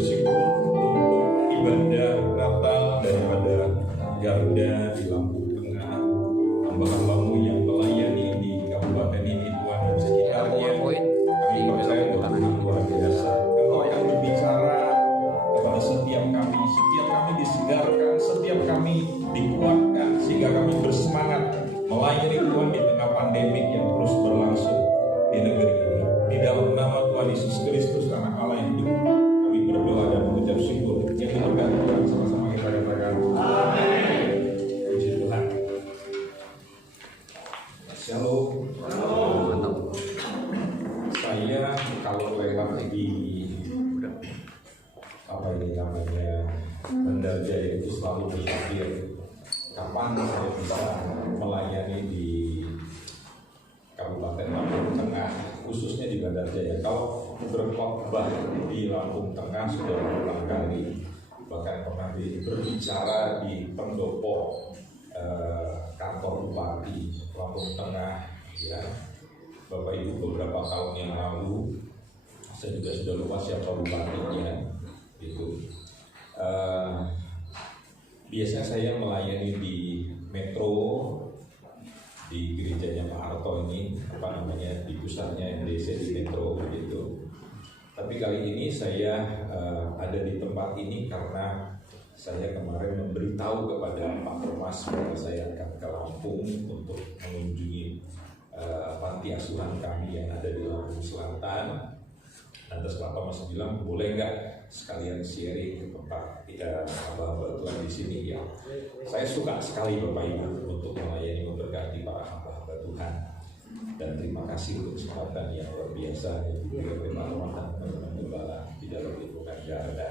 bersyukur untuk ibadah Natal daripada Garuda di Lampung Tengah. Hamba-hambamu yang melayani di kabupaten ini Tuhan dan sekitarnya, kami percaya Tuhan luar biasa. Engkau yang berbicara kepada setiap kami disegarkan, setiap kami dikuatkan sehingga kami bersemangat melayani Tuhan di tengah pandemik yang terus berlangsung di negeri ini. Di dalam nama Tuhan Yesus Kristus, Anak Allah yang hidup, kami berdoa dan mengucap syukur. Yang diberkati Tuhan, sama-sama kita katakan amin. Puji Tuhan. Shalom. Saya kalau lewat di apa ini namanya Bandar Jaya itu selalu berpikir kapan saya bisa melayani di Kabupaten Lampung Tengah, khususnya di Bandar Jaya. Kalau berkhotbah di Lampung Tengah sudah berulang kali, bahkan pernah berbicara di pendopo kantor Bupati Lampung Tengah, ya Bapak Ibu beberapa tahun yang lalu. Saya juga sudah lupa siapa bupatinya itu. Biasanya saya melayani di Metro, di gerejanya Pak Harto ini, apa namanya, di pusatnya MDC di Metro begitu. Tapi kali ini saya ada di tempat ini karena saya kemarin memberitahu kepada Pak Thomas bahwa saya akan ke Lampung untuk mengunjungi panti asuhan kami yang ada di Lampung Selatan. Lantas Pak Thomas bilang, boleh nggak sekalian sharing ke tempat hamba-hamba Tuhan di sini ya. Saya suka sekali Bapak Ibu untuk melayani, memberkati para hamba-hamba Tuhan. Dan terima kasih untuk kesempatan yang luar biasa yang diberikan oleh Pak Thomas dan teman-teman gembala di dalam lingkungan Garuda.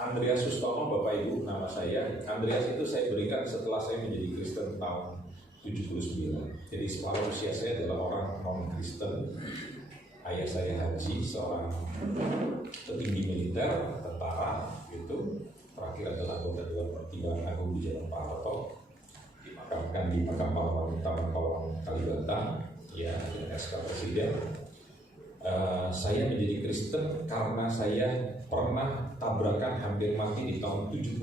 Andreas Sustomo, Bapak Ibu, nama saya. Andreas itu saya berikan setelah saya menjadi Kristen tahun 79. Jadi separuh usia saya adalah orang non-Kristen. Ayah saya Haji, seorang petinggi militer, tentara, gitu. Terakhir adalah anggota Dewan Pertimbangan Agung di Jalan Pak Harto, dimakamkan di Makam Pahlawan Taman Pahlawan Kalibata, ya, dengan SK Presiden. Saya menjadi Kristen karena saya pernah tabrakan hampir mati di tahun 76.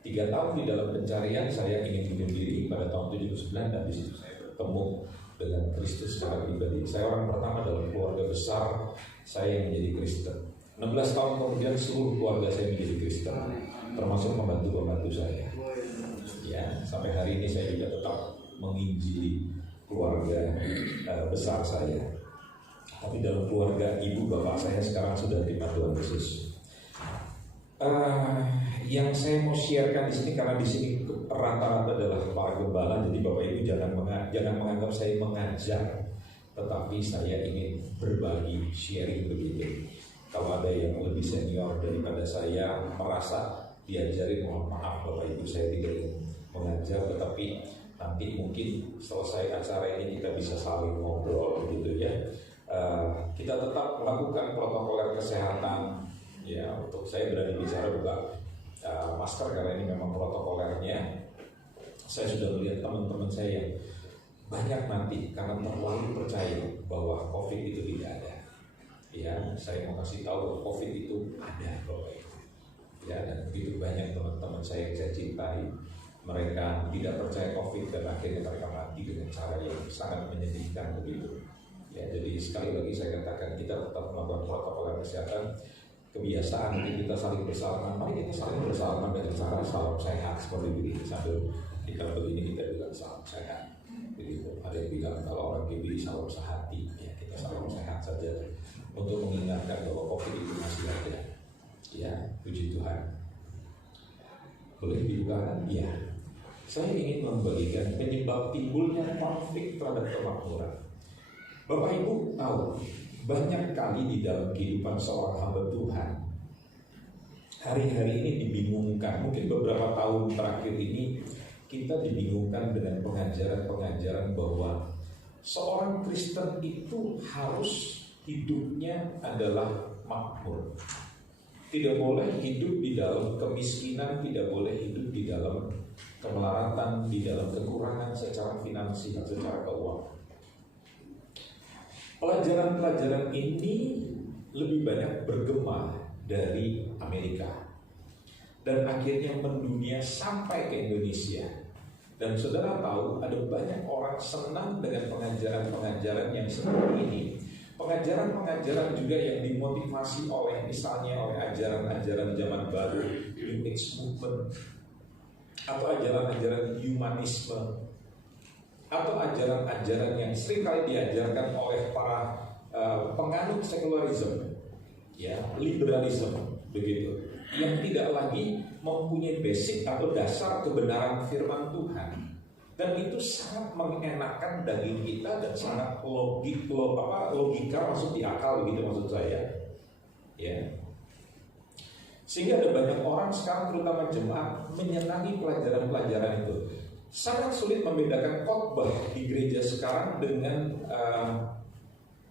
3 tahun di dalam pencarian, saya ingin bunuh diri pada tahun 79, dan di situ saya bertemu dengan Kristus secara pribadi. Saya orang pertama dalam keluarga besar saya yang menjadi Kristen. 16 tahun kemudian seluruh keluarga saya menjadi Kristen, termasuk pembantu-pembantu saya. Ya, sampai hari ini saya juga tetap menginjili keluarga besar saya. Tapi dalam keluarga ibu bapak saya sekarang sudah terima Tuhan Yesus. Yang saya mau sharekan di sini, karena di sini rata-rata adalah para gembala, jadi Bapak Ibu jangan menganggap saya mengajar, tetapi saya ingin berbagi, sharing begitu. Kalau ada yang lebih senior daripada saya merasa diajari, mohon maaf Bapak Ibu, saya tidak ingin mengajar, tetapi nanti mungkin selesai acara ini kita bisa saling ngobrol gitu ya. Kita tetap melakukan protokol kesehatan. Ya, untuk saya berani bicara buka masker karena ini memang protokolernya. Saya sudah melihat teman-teman saya yang banyak nanti karena terlalu percaya bahwa COVID itu tidak ada. Ya, saya mau kasih tahu bahwa COVID itu ada, Bapak Ibu. Ya, dan begitu banyak teman-teman saya yang saya cintai, mereka tidak percaya COVID dan akhirnya mereka mati dengan cara yang sangat menyedihkan begitu. Ya, jadi sekali lagi saya katakan kita tetap melakukan protokol kesehatan. Kebiasaan nanti kita saling bersalaman, mari kita saling bersalaman dengan cara salam sehat seperti begini, sambil kita begini kita bilang salam sehat. Jadi ada yang bilang kalau orang GB salam sehati, ya kita salam sehat saja untuk mengingatkan bahwa COVID itu masih ada. Ya, puji Tuhan. Boleh dibukakan? Ya. Saya ingin membagikan penyebab timbulnya konflik terhadap kemakmuran. Bapak Ibu tahu, banyak kali di dalam kehidupan seorang hamba Tuhan, hari-hari ini dibingungkan. Mungkin beberapa tahun terakhir ini kita dibingungkan dengan pengajaran-pengajaran bahwa seorang Kristen itu harus hidupnya adalah makmur. Tidak boleh hidup di dalam kemiskinan, tidak boleh hidup di dalam kemelaratan, di dalam kekurangan secara finansial, secara keuangan. Pelajaran-pelajaran ini lebih banyak bergema dari Amerika dan akhirnya mendunia sampai ke Indonesia. Dan saudara tahu ada banyak orang senang dengan pengajaran-pengajaran yang seperti ini. Pengajaran-pengajaran juga yang dimotivasi oleh misalnya oleh ajaran-ajaran zaman baru, New Age Movement, atau ajaran-ajaran humanisme, atau ajaran-ajaran yang seringkali diajarkan oleh para penganut sekularisme, ya, liberalisme, begitu, yang tidak lagi mempunyai basic atau dasar kebenaran firman Tuhan. Dan itu sangat mengenakan daging kita dan sangat logika masuk di akal, begitu maksud saya, ya. Sehingga ada banyak orang sekarang, terutama jemaat, menyenangi pelajaran-pelajaran itu. Sangat sulit membedakan khotbah di gereja sekarang dengan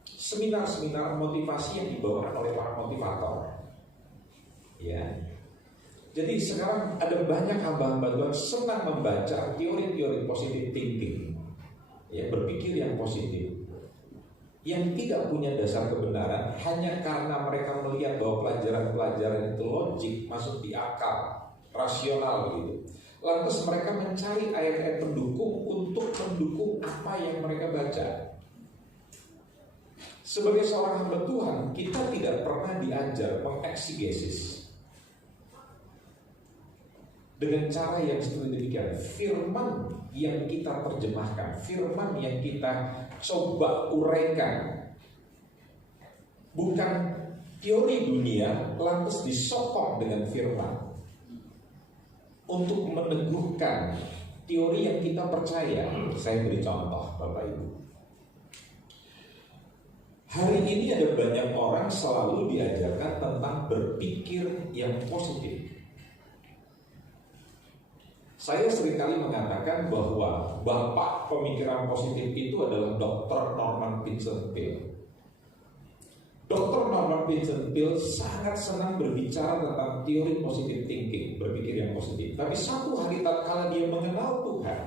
seminar-seminar motivasi yang dibawakan oleh para motivator, ya. Jadi sekarang ada banyak hamba-hamba Tuhan senang membaca teori-teori positive thinking, ya, berpikir yang positif, yang tidak punya dasar kebenaran hanya karena mereka melihat bahwa pelajaran-pelajaran itu logik, masuk di akal, rasional gitu. Lantas mereka mencari ayat-ayat pendukung untuk mendukung apa yang mereka baca. Sebagai seorang hamba Tuhan, kita tidak pernah diajar mengeksegesis dengan cara yang seperti demikian. Firman yang kita terjemahkan, firman yang kita coba uraikan, bukan teori dunia lantas disokong dengan firman untuk meneguhkan teori yang kita percaya. Saya beri contoh, Bapak Ibu. Hari ini ada banyak orang selalu diajarkan tentang berpikir yang positif. Saya seringkali mengatakan bahwa bapak pemikiran positif itu adalah Dr. Norman Vincent Peale. Dr. Norman Vincent Peale sangat senang berbicara tentang teori positive thinking, berpikir yang positif. Tapi satu hari tatkala dia mengenal Tuhan,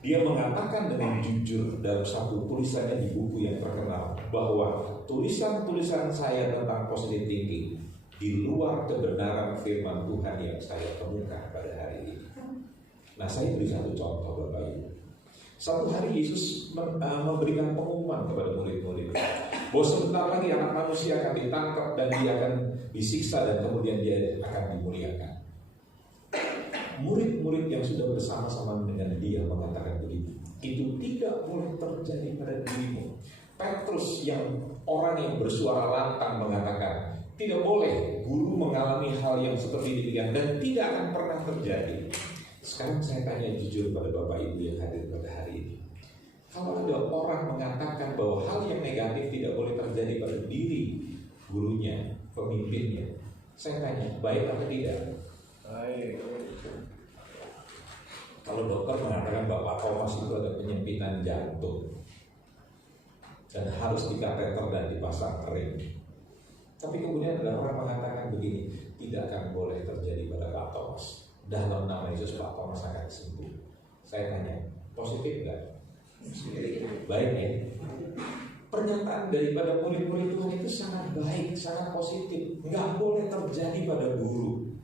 dia mengatakan dengan jujur dalam satu tulisannya di buku yang terkenal bahwa tulisan-tulisan saya tentang positive thinking di luar kebenaran firman Tuhan yang saya temukan pada hari ini. Nah, saya beri satu contoh, Bapak Ibu. Satu hari Yesus memberikan pengumuman kepada murid-murid bahwa sebentar lagi anak manusia akan ditangkap dan dia akan disiksa dan kemudian dia akan dimuliakan. Murid-murid yang sudah bersama-sama dengan dia mengatakan begitu. Itu tidak boleh terjadi pada dirimu. Petrus yang orang yang bersuara lantang mengatakan, tidak boleh guru mengalami hal yang seperti demikian dan tidak akan pernah terjadi. Sekarang saya tanya jujur pada Bapak Ibu yang hadir pada hari ini. Kalau ada orang mengatakan bahwa hal yang negatif tidak boleh terjadi pada diri gurunya, pemimpinnya, saya tanya, baik atau tidak? Baik. Kalau dokter mengatakan bahwa Thomas itu ada penyempitan jantung dan harus dikateter dan dipasang ring, tapi kemudian ada orang mengatakan begini, tidak akan boleh terjadi pada Pak Thomas. Dalam nama Yesus Pak Thomas akan sembuh. Saya tanya, positif enggak? Baik ya. Pernyataan daripada murid-murid Tuhan itu sangat baik, sangat positif. Enggak boleh terjadi pada guru.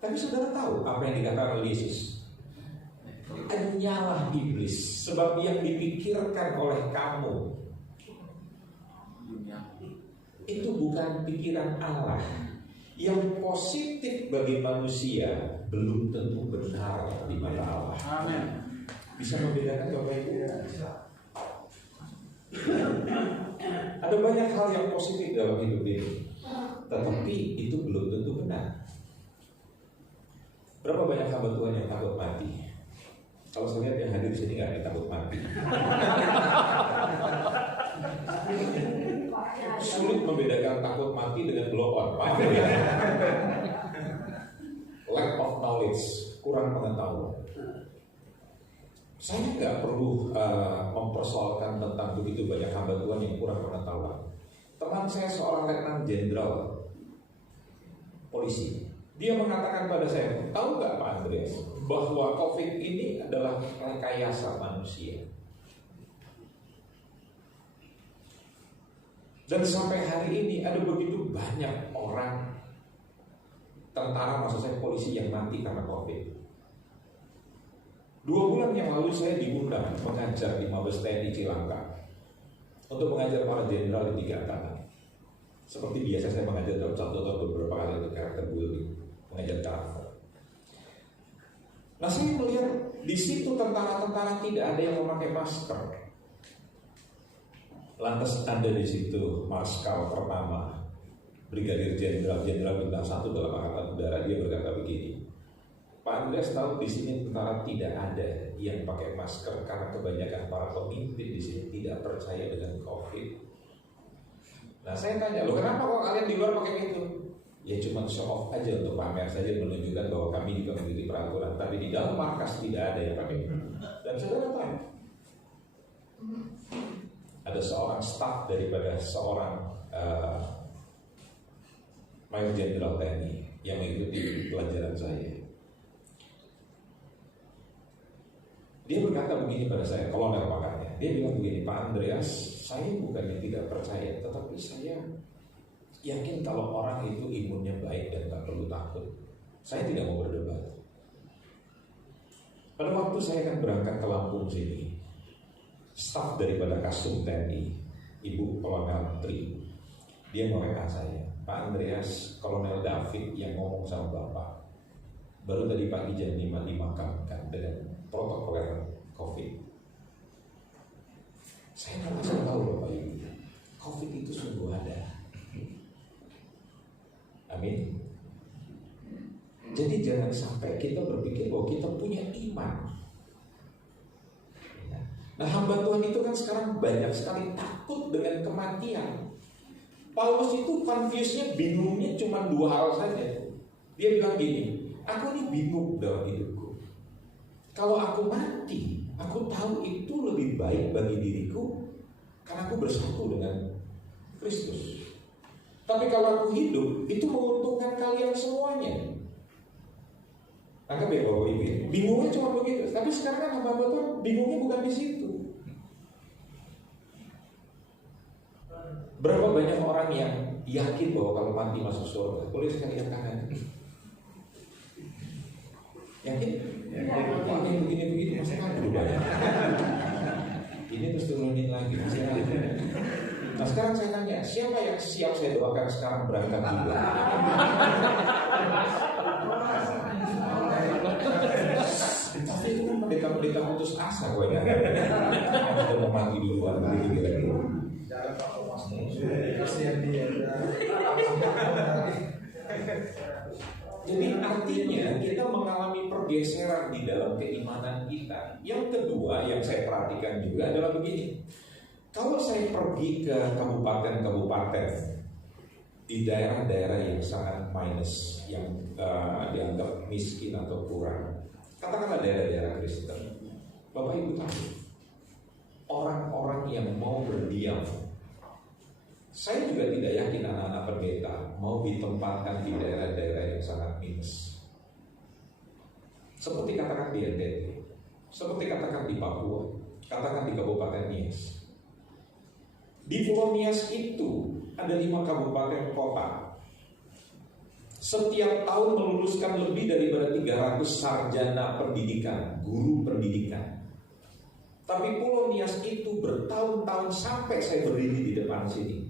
Tapi saudara tahu apa yang dikatakan oleh Yesus? Hanyalah iblis, sebab yang dipikirkan oleh kamu itu bukan pikiran Allah. Yang positif bagi manusia belum tentu benar di mata Allah. Amin. Bisa membedakan Bapak Ibu? Ada banyak hal yang positif dalam hidup ini, tetapi itu belum tentu benar. Berapa banyak hamba Tuhan yang takut mati? Kalau saya lihat yang hadir di sini nggak ada yang takut mati. Sulit membedakan takut mati dengan blow on. Lack of knowledge, kurang pengetahuan. Saya nggak perlu mempersoalkan tentang begitu banyak hamba Tuhan yang kurang pengetahuan. Teman saya seorang letnan jenderal polisi, dia mengatakan pada saya, tahu nggak Pak Andreas, bahwa COVID ini adalah rekayasa manusia. Dan sampai hari ini ada begitu banyak orang, tentara, maksud saya polisi, yang mati karena COVID. 2 bulan yang lalu saya diundang mengajar di Mabes TNI Cilangkap untuk mengajar para jenderal di 3 angkatan. Seperti biasa saya mengajar dalam 1 tahun beberapa kali untuk karakter building, mengajar karakter. Nah, saya melihat di situ tentara-tentara tidak ada yang memakai masker. Lantas ada di situ Marskal pertama, Brigadir Jenderal bintang 1 dalam Angkatan Udara, dia berkata begini, Pak Andreas tahu di sini tentara tidak ada yang pakai masker karena kebanyakan para pemimpin di sini tidak percaya dengan COVID. Nah, saya tanya, loh kenapa kok kalian di luar pakai itu? Ya cuma show off aja untuk pamer saja, menunjukkan bahwa kami juga memiliki peraturan. Tapi di dalam markas tidak ada yang pakai itu. Dan saudara tahu, ada seorang staf daripada seorang Mayor Jenderal TNI yang mengikuti pelajaran saya. Dia berkata begini pada saya, kolonel pangkatnya. Dia bilang begini, Pak Andreas, saya bukannya tidak percaya, tetapi saya yakin kalau orang itu imunnya baik dan tak perlu takut. Saya tidak mau berdebat. Pada waktu saya akan berangkat ke Lampung sini, staf daripada Kasum TNI, Ibu Kolonel Tri, dia nge-WA saya, Pak Andreas, Kolonel David yang ngomong sama Bapak baru tadi pagi jam 5 dimakamkan dengan protokol COVID. Saya merasa tahu Bapak Ibu, COVID itu sungguh ada. Amin. Jadi jangan sampai kita berpikir bahwa kita punya iman. Nah, hamba Tuhan itu kan sekarang banyak sekali takut dengan kematian. Paulus itu confuse-nya, bingungnya cuma 2 hal saja. Dia bilang gini, aku ini bingung dalam hidupku. Kalau aku mati, aku tahu itu lebih baik bagi diriku karena aku bersatu dengan Kristus. Tapi kalau aku hidup, itu menguntungkan kalian semuanya. Anggap ya Bapak Ibu, bingungnya cuma begitu. Tapi sekarang kan hamba Tuhan bingungnya bukan di situ. Berapa banyak orang yang yakin bahwa kalau mati masuk surga? Boleh saya lihat kanan? Yakin? Yakin begini-begini masih ada banyak. Ini terus turunin lagi masih ada. Nah sekarang saya tanya, siapa yang siap saya doakan sekarang berangkat juga? Pasti itu kan pendeta putus asa gue ya. Sudah mau mati duluan begini kira-kira. Jadi artinya kita mengalami pergeseran di dalam keimanan kita. Yang kedua yang saya perhatikan juga adalah begini. Kalau saya pergi ke kabupaten-kabupaten di daerah-daerah yang sangat minus, yang dianggap miskin atau kurang, katakanlah daerah-daerah Kristen, Bapak Ibu tahu, orang-orang yang mau berdiam, saya juga tidak yakin anak-anak pendeta mau ditempatkan di daerah-daerah yang sangat minus. Seperti katakan di NTT, seperti katakan di Papua, katakan di Kabupaten Nias. Di Pulau Nias itu ada 5 kabupaten kota. Setiap tahun meluluskan lebih daripada 300 sarjana pendidikan, guru pendidikan. Tapi Pulau Nias itu bertahun-tahun sampai saya berdiri di depan sini.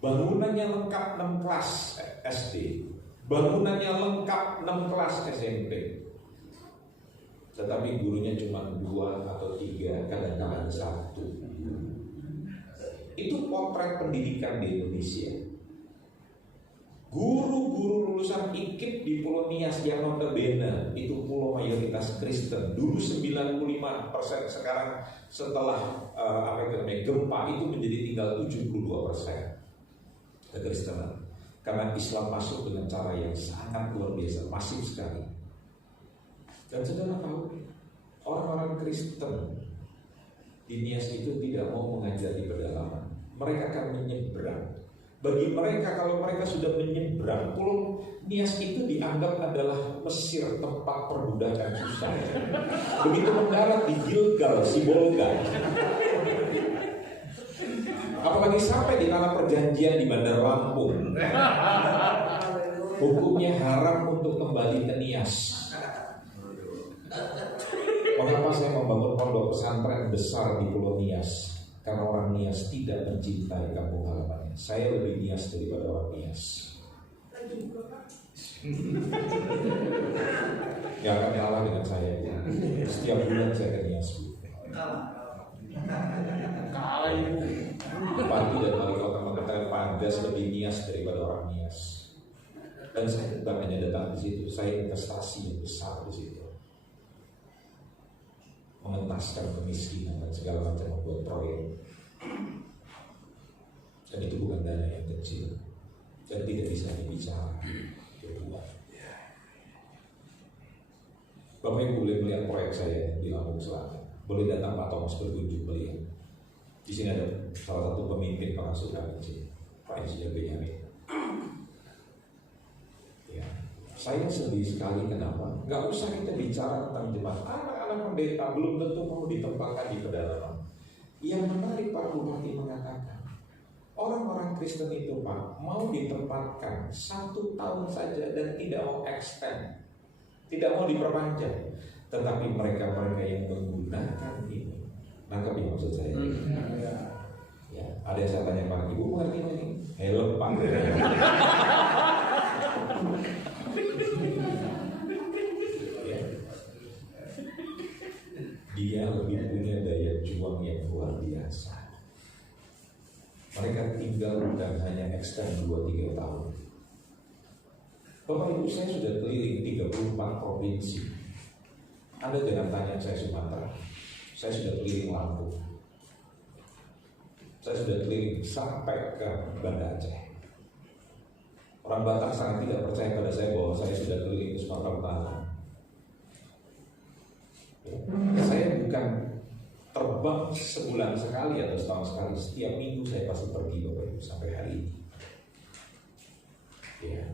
Bangunannya lengkap 6 kelas SD, bangunannya lengkap 6 kelas SMP. Tetapi gurunya cuma 2 atau 3, kadang-kadang 1. Itu potret pendidikan di Indonesia. Guru-guru lulusan IKIP di Pulau Nias yang notabene itu pulau mayoritas Kristen. Dulu 95%, sekarang setelah gempa itu menjadi tinggal 72% kekristenan. Karena Islam masuk dengan cara yang sangat luar biasa, masif sekali. Dan saudara tahu, orang-orang Kristen di Nias itu tidak mau mengajar di pedalaman. Mereka akan menyeberang. Bagi mereka, kalau mereka sudah menyeberang, Pulau Nias itu dianggap adalah Mesir, tempat perbudakan susah. Begitu mendarat di Gilgal, Sibolga, Apalagi sampai di tanah perjanjian di Bandar Lampung. Hukumnya haram untuk kembali ke Nias. Mengapa saya membangun pondok pesantren besar di Pulau Nias? Karena orang Nias tidak mencintai kampung halamannya. Saya lebih Nias daripada orang Nias. Gak akan kalah dengan saya. Setiap bulan saya ke Nias. Bupati dan wali kota mengatakan Pak Andas lebih Nias daripada orang Nias. Dan saya bukan hanya datang di situ, saya investasi yang besar di situ, mengentaskan kemiskinan dan segala macam, membuat proyek. Dan itu bukan dana yang kecil dan tidak bisa dibicara berdua. Bapak Ibu boleh melihat proyek saya di Lampung Selatan. Boleh datang Pak Thomas berkunjung melihat. Di sini ada salah satu pemimpin pengasuhan di sini, Pak Insinyur Benyamin. Ya, saya sedih sekali. Kenapa? Gak usah kita bicara tentang jemaat. Anak-anak pendeta belum tentu mau ditempatkan di pedalaman. Yang menarik, Pak Bupati mengatakan orang-orang Kristen itu Pak mau ditempatkan 1 tahun saja dan tidak mau extend, tidak mau diperpanjang. Tetapi mereka-mereka yang menggunakan ini, nangkap ya maksud saya? Ya, ada yang saya tanya Pak, Ibu mengerti ini? Helm Pak. Ya. Dia lebih punya daya juang yang luar biasa. Mereka tinggal bukan hanya extend 2-3 tahun. Bapak Ibu, saya sudah keliling 34 provinsi. Anda jangan tanya saya Sumatera. Saya sudah keliling Lampung. Saya sudah keliling sampai ke Banda Aceh. Orang Batak sangat tidak percaya pada saya bahwa saya sudah keliling ke Sumatera Utara. Saya bukan terbang sebulan sekali atau setahun sekali. Setiap minggu saya pasti pergi Bapak Ibu sampai hari ini. Ya.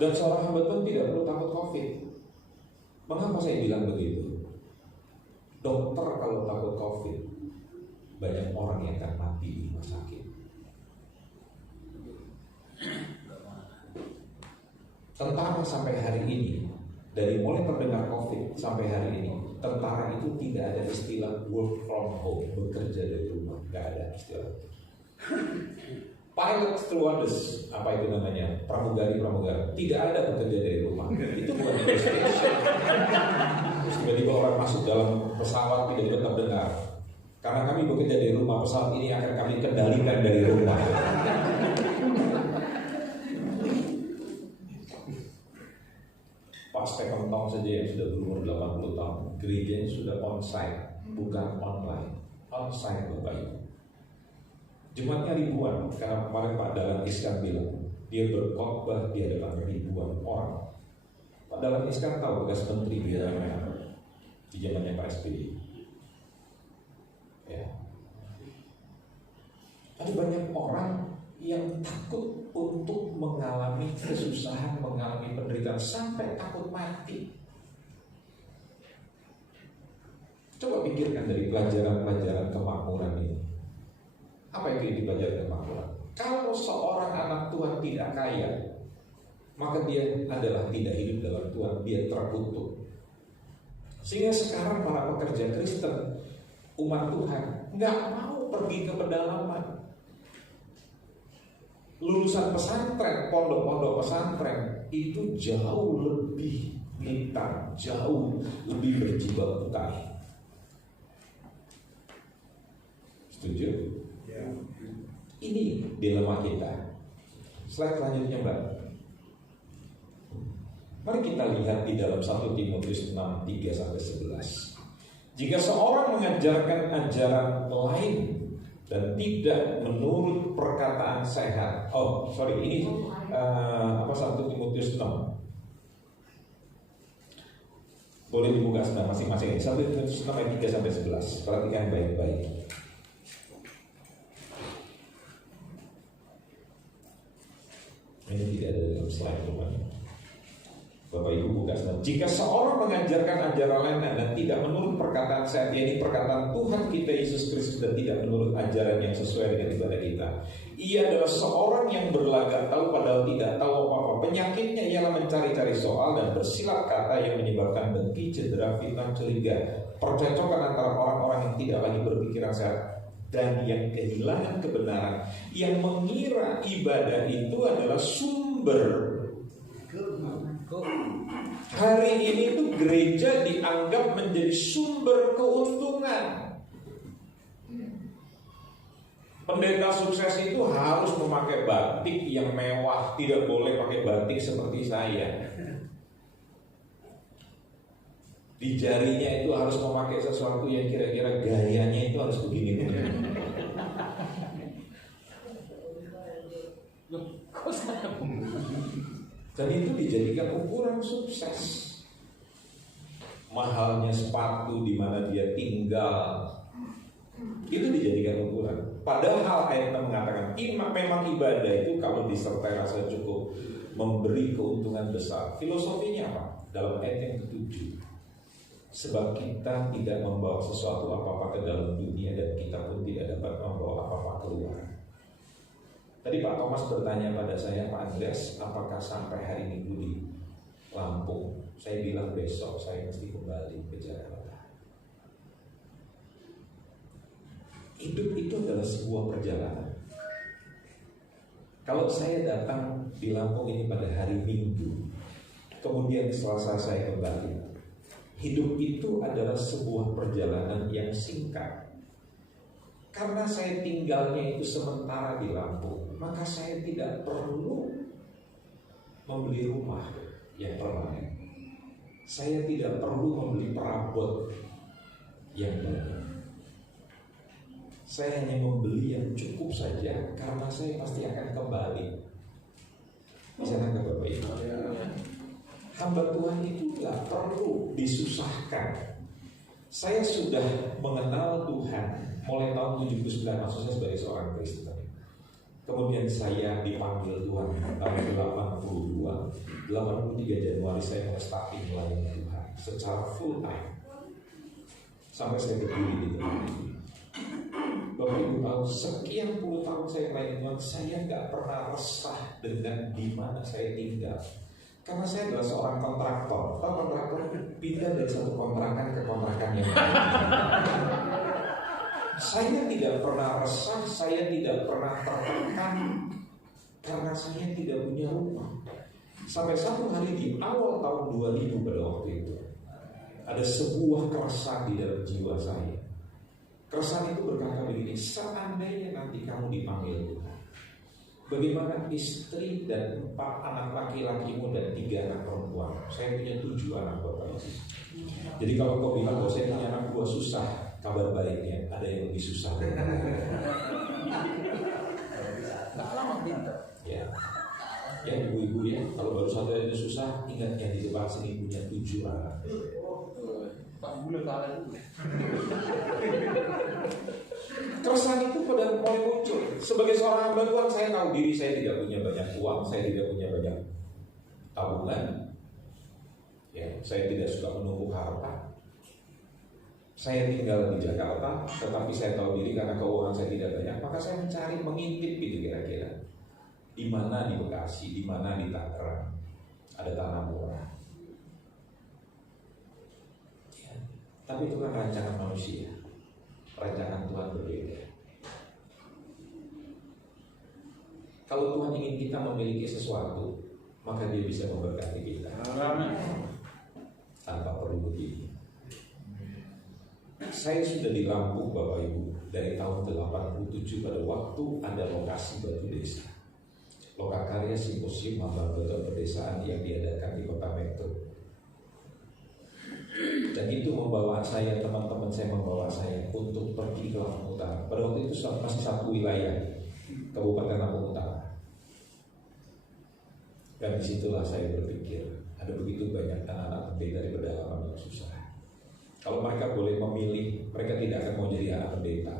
Dan seorang hamba Tuhan tidak perlu takut COVID. Mengapa saya bilang begitu? Dokter kalau takut COVID, banyak orang yang akan mati di rumah sakit. Tentara sampai hari ini, dari mulai terdengar COVID sampai hari ini, tentara itu tidak ada istilah work from home, bekerja dari rumah, nggak ada istilah. Pilot stewardess, apa itu namanya, pramugari, tidak ada bekerja dari rumah. Itu bukan negotiation. Terus tiba-tiba orang masuk dalam pesawat tidak terdengar. Karena kami bekerja dari rumah, pesawat ini akan kami kendalikan dari rumah. Pak Stephen Tong saja yang sudah berumur 80 tahun, gerejanya sudah on-site, bukan online. On-site Bapak Ibu. Jemaatnya ribuan, karena kemarin Pak Dahlan Iskan bilang dia berkhotbah di hadapan ribuan orang. Pak Dahlan Iskan tahu bekas menteri BUMN di zamannya Pak SBY. Ya. Ada banyak orang yang takut untuk mengalami kesusahan, mengalami penderitaan sampai takut mati. Coba pikirkan dari pelajaran-pelajaran kemakmuran ini. Apa itu yang dipelajari kemakmuran? Kalau seorang anak Tuhan tidak kaya, maka dia adalah tidak hidup dalam Tuhan, dia terkutuk. Sehingga sekarang para pekerja Kristen, umat Tuhan, nggak mau pergi ke pedalaman. Lulusan pesantren, pondok-pondok pesantren itu jauh lebih militan, jauh lebih berjibaku kali. Setuju? Ya. Ini dilema kita. Slide selanjutnya Mbak. Mari kita lihat di dalam 1 Timotius 6:3-11. Jika seorang mengajarkan ajaran lain dan tidak menurut perkataan sehat. Ini 1 Timotius 6. Boleh dibuka sedang masing-masing. 1 Timotius 6 ayat 3-11. Perhatikan baik-baik. Ini tidak ada dalam slide teman. Bapak Ibu buka semua. Jika seorang mengajarkan ajaran lain dan tidak menurut perkataan saya, ini perkataan Tuhan kita Yesus Kristus, dan tidak menurut ajaran yang sesuai dengan ibadah kita, ia adalah seorang yang berlagak tahu padahal tidak tahu apa-apa. Penyakitnya ialah mencari-cari soal dan bersilat kata yang menyebabkan dengki, cedera, fitnah, curiga, percekcokan antara orang-orang yang tidak lagi berpikiran sehat dan yang kehilangan kebenaran, yang mengira ibadah itu adalah sumber. Hari ini tuh gereja dianggap menjadi sumber keuntungan. Pendeta sukses itu harus memakai batik yang mewah, tidak boleh pakai batik seperti saya. Di jarinya itu harus memakai sesuatu yang kira-kira gayanya itu harus begini. Dan itu dijadikan ukuran sukses. Mahalnya sepatu di mana dia tinggal, itu dijadikan ukuran. Padahal ayat 6 mengatakan memang ibadah itu kalau disertai rasa cukup memberi keuntungan besar. Filosofinya apa? Dalam ayat yang ke-7, sebab kita tidak membawa sesuatu apa-apa ke dalam dunia dan kita pun tidak dapat membawa apa-apa keluar. Tadi Pak Thomas bertanya pada saya, Pak Andreas, apakah sampai hari Minggu di Lampung? Saya bilang besok saya mesti kembali ke Jakarta. Hidup itu adalah sebuah perjalanan. Kalau saya datang di Lampung ini pada hari Minggu, kemudian Selasa saya kembali, hidup itu adalah sebuah perjalanan yang singkat. Karena saya tinggalnya itu sementara di Lampung, maka saya tidak perlu membeli rumah yang permanen. Saya tidak perlu membeli perabot yang banyak. Saya hanya membeli yang cukup saja, karena saya pasti akan kembali. Bisa nangkap Bapak Ibu? Hamba Tuhan itu gak perlu disusahkan. Saya sudah mengenal Tuhan mulai tahun 79, maksudnya sebagai seorang Kristen. Kemudian saya dipanggil Tuhan tahun 83 Januari saya mulai starting melayani Tuhan secara full time sampai saya berdiri di tempat ini. Bapak Ibu tahu, sekian puluh tahun saya melayani Tuhan, saya nggak pernah resah dengan di mana saya tinggal. Karena saya adalah seorang kontraktor. Tahu kontraktor pindah dari satu kontrakan ke kontrakan yang lain. Saya tidak pernah resah, saya tidak pernah tertekan karena saya tidak punya rumah. Sampai satu hari di awal tahun 2000 pada waktu itu, ada sebuah keresahan di dalam jiwa saya. Keresahan itu berkata begini, seandainya nanti kamu dipanggil Tuhan, bagaimana istri dan 4 anak laki-lakimu dan 3 anak perempuan? Saya punya 7 anak Bapak. Jadi kalau kau bilang bahwa saya punya anak 2 susah, kabar baiknya ada yang lebih susah. Ya, ya ibu-ibu ya, kalau baru satu aja susah, ingat yang di depan sini punya 7 anak. Keresahan itu pada mulai muncul. Sebagai seorang hamba Tuhan, saya tahu diri saya tidak punya banyak uang, saya tidak punya banyak tabungan. Ya, saya tidak suka menumpuk harta. Saya tinggal di Jakarta, tetapi saya tahu diri karena keuangan saya tidak banyak, maka saya mencari, mengintip itu kira-kira di mana di Bekasi, di mana di Tangerang ada tanah murah. Ya, tapi itu kan rancangan manusia, rancangan Tuhan berbeda. Kalau Tuhan ingin kita memiliki sesuatu, maka Dia bisa memberkati kita tanpa perlu begini. Saya sudah di Lampung Bapak Ibu dari tahun 87 pada waktu ada lokasi Batu Desa, Lokakarya Simposium Membangun Pedesaan yang diadakan di Kota Metro. Dan itu membawa saya, teman-teman saya membawa saya untuk pergi ke Lampung Utara. Pada waktu itu masih satu wilayah, Kabupaten Lampung Utara. Dan disitulah saya berpikir, ada begitu banyak anak-anak pendeta di pedalaman yang susah. Kalau mereka boleh memilih, mereka tidak akan mau jadi anak pendeta.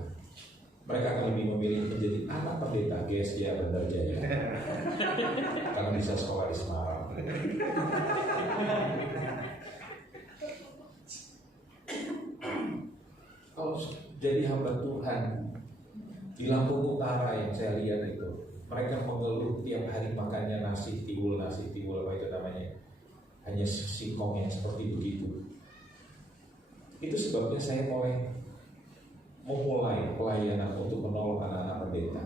Mereka akan lebih memilih menjadi anak pendeta GSJ Bandar Jaya, karena bisa sekolah di Semarang. Kalau jadi hamba Tuhan di Lampung Utara yang saya lihat itu, mereka mengeluh tiap hari makannya nasi tiwul apa itu namanya, hanya singkong yang seperti begitu. Itu sebabnya saya memulai pelayanan untuk menolong anak-anak pendeta.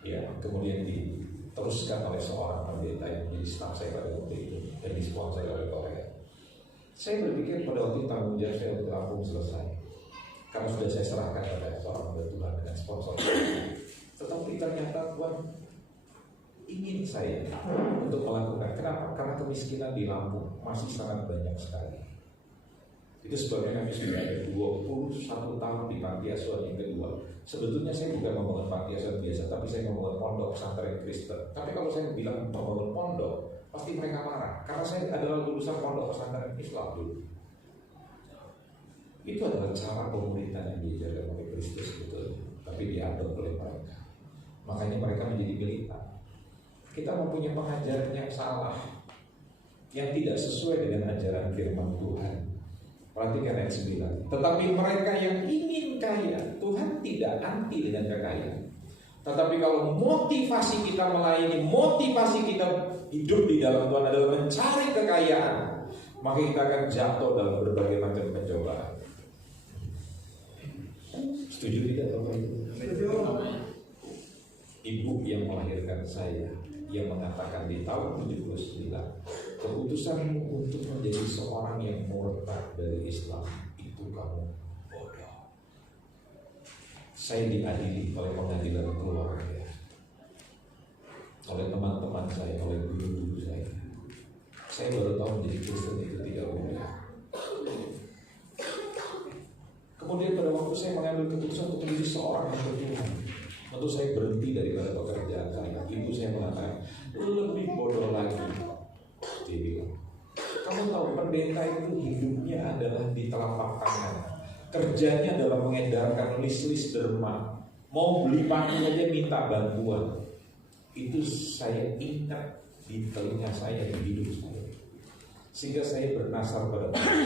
Ya, kemudian diteruskan oleh seorang pendeta yang menjadi staf saya pada waktu itu dan disponsor oleh Korea. Saya berpikir pada waktu itu tanggung jawab saya untuk Lampung selesai, karena sudah saya serahkan pada seorang hamba Tuhan dengan sponsor. Tetapi ternyata Tuhan ingin saya untuk melakukan. Kenapa? Karena kemiskinan di Lampung masih sangat banyak sekali. Itu sebabnya kami sudah ada 21 tahun di panti asuhan yang kedua. Sebetulnya saya bukan membangun panti asuhan biasa, tapi saya membangun pondok pesantren Kristen. Tapi kalau saya bilang membangun pondok, pasti mereka marah, karena saya adalah lulusan pondok pesantren Islam dulu. Itu adalah cara pemuridan yang diajarkan oleh Kristus, betul, tapi diadop oleh mereka. Makanya mereka menjadi militan. Kita mempunyai pengajaran yang salah, yang tidak sesuai dengan ajaran firman Tuhan. Perhatikan ayat 9. Tetapi mereka yang ingin kaya, Tuhan tidak anti dengan kekayaan. Tetapi kalau motivasi kita melayani, motivasi kita hidup di dalam Tuhan adalah mencari kekayaan, maka kita akan jatuh dalam berbagai macam pencobaan. Setuju tidak Bapak Ibu? Ibu yang melahirkan saya, yang mengatakan di tahun 79, keputusanmu untuk menjadi seorang yang murtad dari Islam itu kamu bodoh. Saya diadili oleh pengadilan keluarga, oleh teman-teman saya, oleh guru-guru saya. Saya baru tahu menjadi Kristen itu tidak mudah. Kemudian pada waktu saya mengambil keputusan untuk menjadi seorang yang bertuhan, tentu saya berhenti daripada pekerjaan saya. Ibu saya mengatakan, lebih bodoh lagi. Dia bilang, kamu tahu pendeta itu hidupnya adalah di telapak tangan. Kerjanya adalah mengedarkan list-list derma. Mau beli pagi aja minta bantuan. Itu saya ingat di telinga saya, di hidup saya. Sehingga saya bernasar pada Tuhan.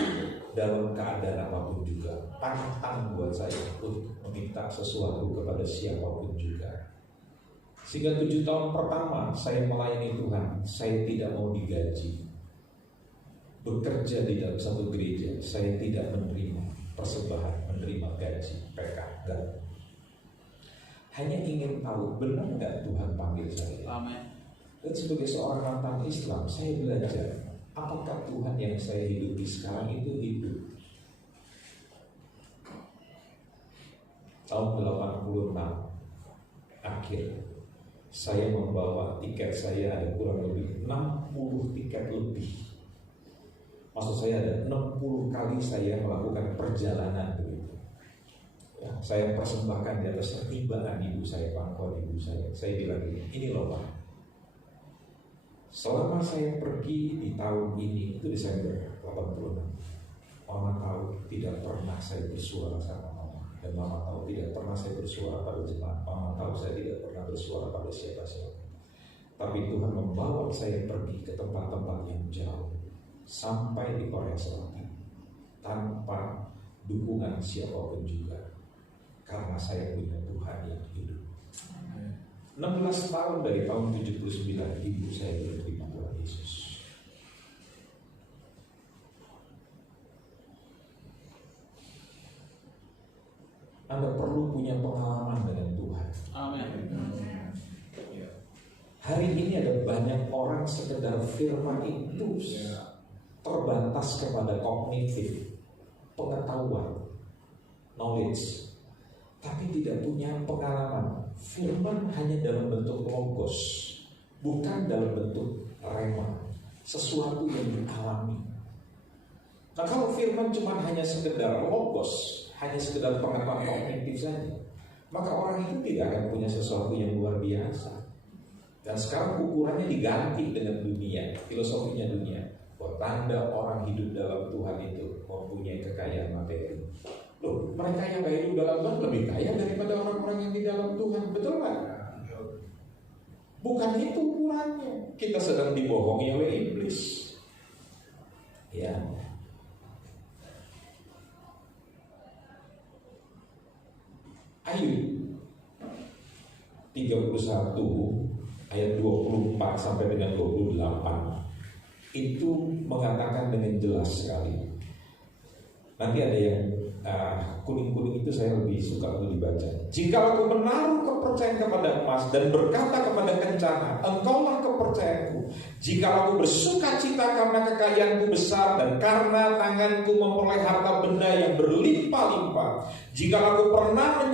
Dalam keadaan apapun juga, pantang buat saya untuk meminta sesuatu kepada siapapun juga. Sehingga 7 tahun pertama saya melayani Tuhan, saya tidak mau digaji. Bekerja di dalam satu gereja, saya tidak menerima persembahan, menerima gaji, PK, enggak. Hanya ingin tahu, benar enggak Tuhan panggil saya? Amin. Dan sebagai seorang mantan Islam, saya belajar, apakah Tuhan yang saya hidupi sekarang itu hidup? Tahun 86 akhir, saya membawa tiket saya ada kurang lebih 60 tiket lebih. Maksud saya ada 60 kali saya melakukan perjalanan begitu. Ya, saya persembahkan di atas pertimbangan ibu saya, pangkor ibu saya. Saya bilang ini loh Pak, selama saya pergi di tahun ini, itu Desember 86, Mama tahu tidak pernah saya bersuara sama Mama. Dan Mama tahu tidak pernah saya bersuara pada jemaat. Mama tahu saya tidak pernah bersuara pada siapa-siapa. Tapi Tuhan membawa saya pergi ke tempat-tempat yang jauh, sampai di Korea Selatan, tanpa dukungan siapapun juga. Karena saya punya Tuhan yang hidup. 16 tahun dari tahun 79 ibu saya menerima Tuhan Yesus. Anda perlu punya pengalaman dengan Tuhan. Amin. Hari ini ada banyak orang sekedar firman itu terbatas kepada kognitif, pengetahuan, knowledge, tapi tidak punya pengalaman. Firman hanya dalam bentuk logos, bukan dalam bentuk rema, sesuatu yang dialami. Nah kalau firman cuma hanya sekedar logos, hanya sekedar pengetahuan kognitif saja, maka orang itu tidak akan punya sesuatu yang luar biasa. Dan sekarang ukurannya diganti dengan dunia, filosofinya dunia. Bahwa tanda orang hidup dalam Tuhan itu mempunyai kekayaan materi. Loh, mereka yang gak hidup dalam Tuhan lebih kaya daripada orang-orang yang di dalam Tuhan, betul kan? Bukan itu ukurannya. Kita sedang dibohongi oleh iblis. Ya. Ayub 31 ayat 24 sampai dengan 28 itu mengatakan dengan jelas sekali. Nanti ada yang kuning-kuning itu saya lebih suka untuk dibaca. Jika aku menaruh kepercayaan kepada emas dan berkata kepada kencana, engkaulah kepercayaanku. Jika aku bersuka cita karena kekayaanku besar dan karena tanganku memperoleh harta benda yang berlimpah-limpah. Jika aku pernah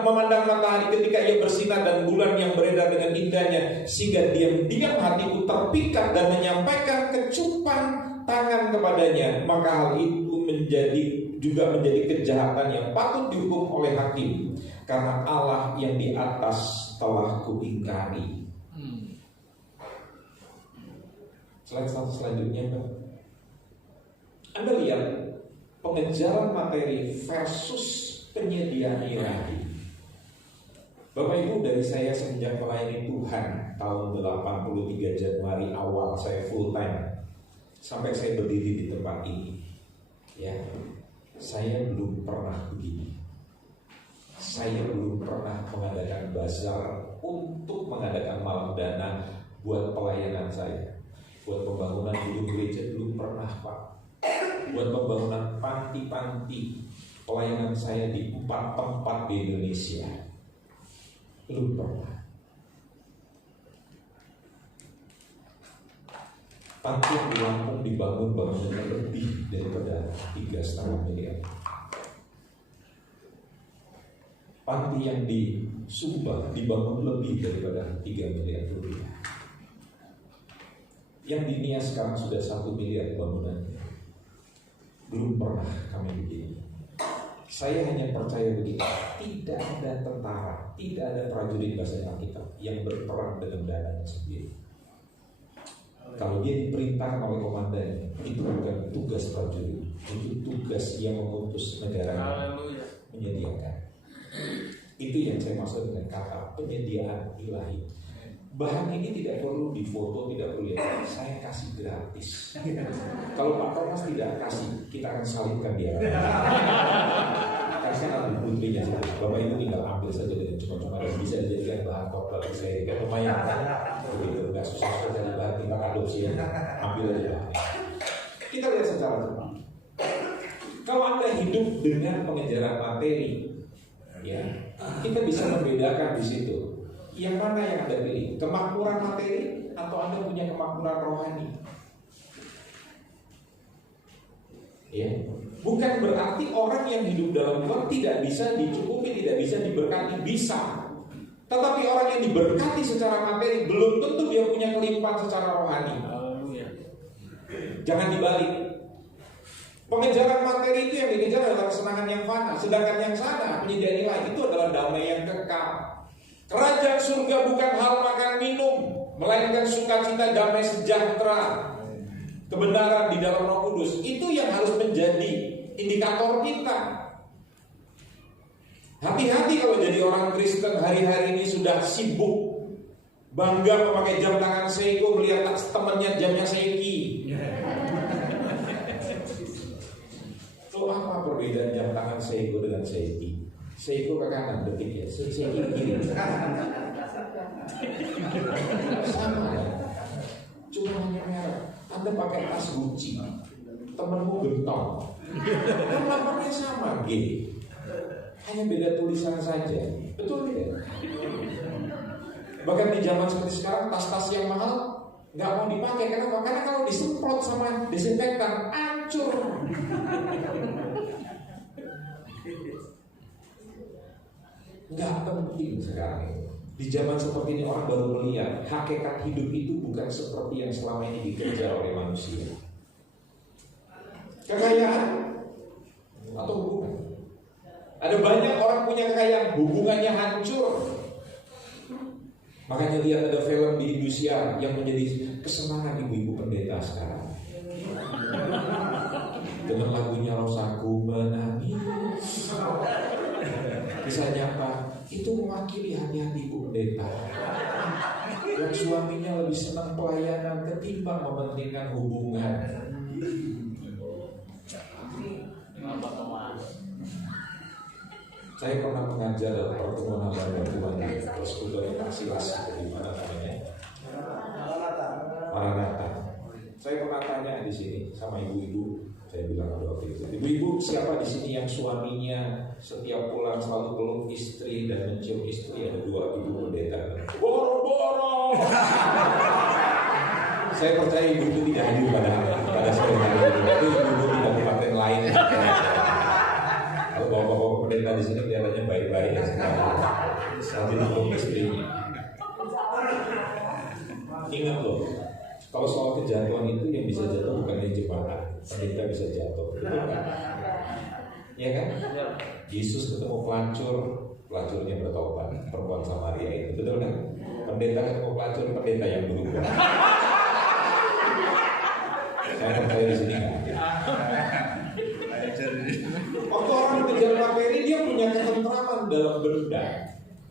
memandang matahari ketika ia bersinar dan bulan yang beredar dengan indahnya, sehingga diam-diam hatiku terpikat dan menyampaikan kecupan tangan kepadanya, maka hal itu juga menjadi kejahatan yang patut dihukum oleh hakim, karena Allah yang di atas telah kuingkari. Slide selanjutnya, Pak. Anda lihat pengejaran materi versus penyediaan ilahi. Bapak Ibu, dari saya semenjak melayani Tuhan tahun 83 Januari awal saya full time sampai saya berdiri di tempat ini, ya, saya belum pernah begini. Saya belum pernah mengadakan bazar untuk mengadakan malam dana buat pelayanan saya. Buat pembangunan gedung gereja belum pernah, Pak. Buat pembangunan panti-panti, pelayanan saya di 4 tempat di Indonesia belum pernah. Panti yang di Lampung dibangun bangunannya lebih daripada 3,5 miliar. Panti yang di Sumba dibangun lebih daripada 3 miliar rupiah. Yang di Nia sekarang sudah 1 miliar bangunannya. Belum pernah kami begini. Saya hanya percaya begini, tidak ada tentara, tidak ada prajurit bahasa Alkitab yang berperang dengan dananya sendiri. Kalau dia diperintahkan oleh komandannya, itu bukan tugas prajurit, itu tugas yang memutus negara menyediakan. Itu yang saya maksud dengan kata penyediaan ilahi. Bahan ini tidak perlu difoto, tidak perlu lihat. Saya kasih gratis. Kalau Pak Thomas tidak kasih, kita akan salibkan dia. Kasih nanti putrinya. Bapak Ibu tinggal ambil saja dengan cuma-cuma dan bisa dijadikan bahan kotor. Saya kan lumayan. Begitu, nggak susah-susah jadi bahan, tinggal adopsi ya. Ambil aja. Kita lihat secara cepat. Kalau Anda hidup dengan pengejaran materi, ya, kita bisa membedakan di situ. Yang mana yang Anda pilih? Kemakmuran materi atau Anda punya kemakmuran rohani? Ya. Bukan berarti orang yang hidup dalam Tuhan tidak bisa dicukupi, tidak bisa diberkati, bisa. Tetapi orang yang diberkati secara materi belum tentu dia punya kelimpahan secara rohani. Jangan dibalik. Pengejaran materi itu yang dikejar adalah kesenangan yang fana, sedangkan yang sana, penyediaan ilahi itu adalah damai yang kekal. Kerajaan surga bukan hal makan minum, melainkan sukacita, damai sejahtera, kebenaran di dalam Roh Kudus. Itu yang harus menjadi indikator kita. Hati-hati kalau jadi orang Kristen hari-hari ini sudah sibuk, bangga memakai jam tangan Seiko, melihat temannya jamnya Seiki. Lo apa perbedaan jam tangan Seiko dengan Seiki? Seiko ke kanan, detik ya. Seiki ke kiri. Sama ya. Cuma hanya merah. Anda pakai tas Gucci, temenmu gentong. Kan lampunya sama, G. Hanya beda tulisan saja. Betul tidak? Bahkan di zaman seperti sekarang, tas-tas yang mahal nggak mau dipakai. Kenapa? Karena kalau disemprot sama desinfektan, hancur. Nggak penting sekarang ini. Di zaman seperti ini orang baru melihat hakikat hidup itu bukan seperti yang selama ini dikejar oleh manusia. Kekayaan atau hubungan. Ada banyak orang punya kekayaan, hubungannya hancur. Makanya lihat ada film di Indonesia yang menjadi kesenangan ibu-ibu pendeta sekarang. Dengan lagunya Rosaku menangis. Kisah nyata, itu mewakili hati-hati ibu pendeta yang suaminya lebih senang pelayanan ketimbang mementingkan hubungan. Saya pernah mengajar dalam pertemuan hamba Tuhan di persekutuan Pasilas, di mana namanya Maranatha. Saya pernah tanya di sini sama ibu-ibu, saya bilang waktu itu, ibu-ibu siapa di sini yang suaminya setiap pulang selalu peluk istri dan mencium istri? Ada 2 ibu pendeta. Boro-boro. Saya percaya ibu itu tidak hadir pada sore hari ini. Itu ibu-ibu di kabupaten lain. Kalau bapak-bapak pendeta di sini kelihatannya baik-baik ya sekarang. Sambil peluk istrinya. Ingat loh, kalau soal kejatuhan itu yang bisa jatuh bukan hanya jemaat, pendeta bisa jatuh, betul kan? Ya kan? Yesus ketemu pelacurnya bertobat, perempuan Samaria itu, betul kan? Pendeta ketemu pelacur, pendeta yang berubah. Saya percaya di sini kan? Waktu orang mengejar materi, dia punya ketentraman dalam benak.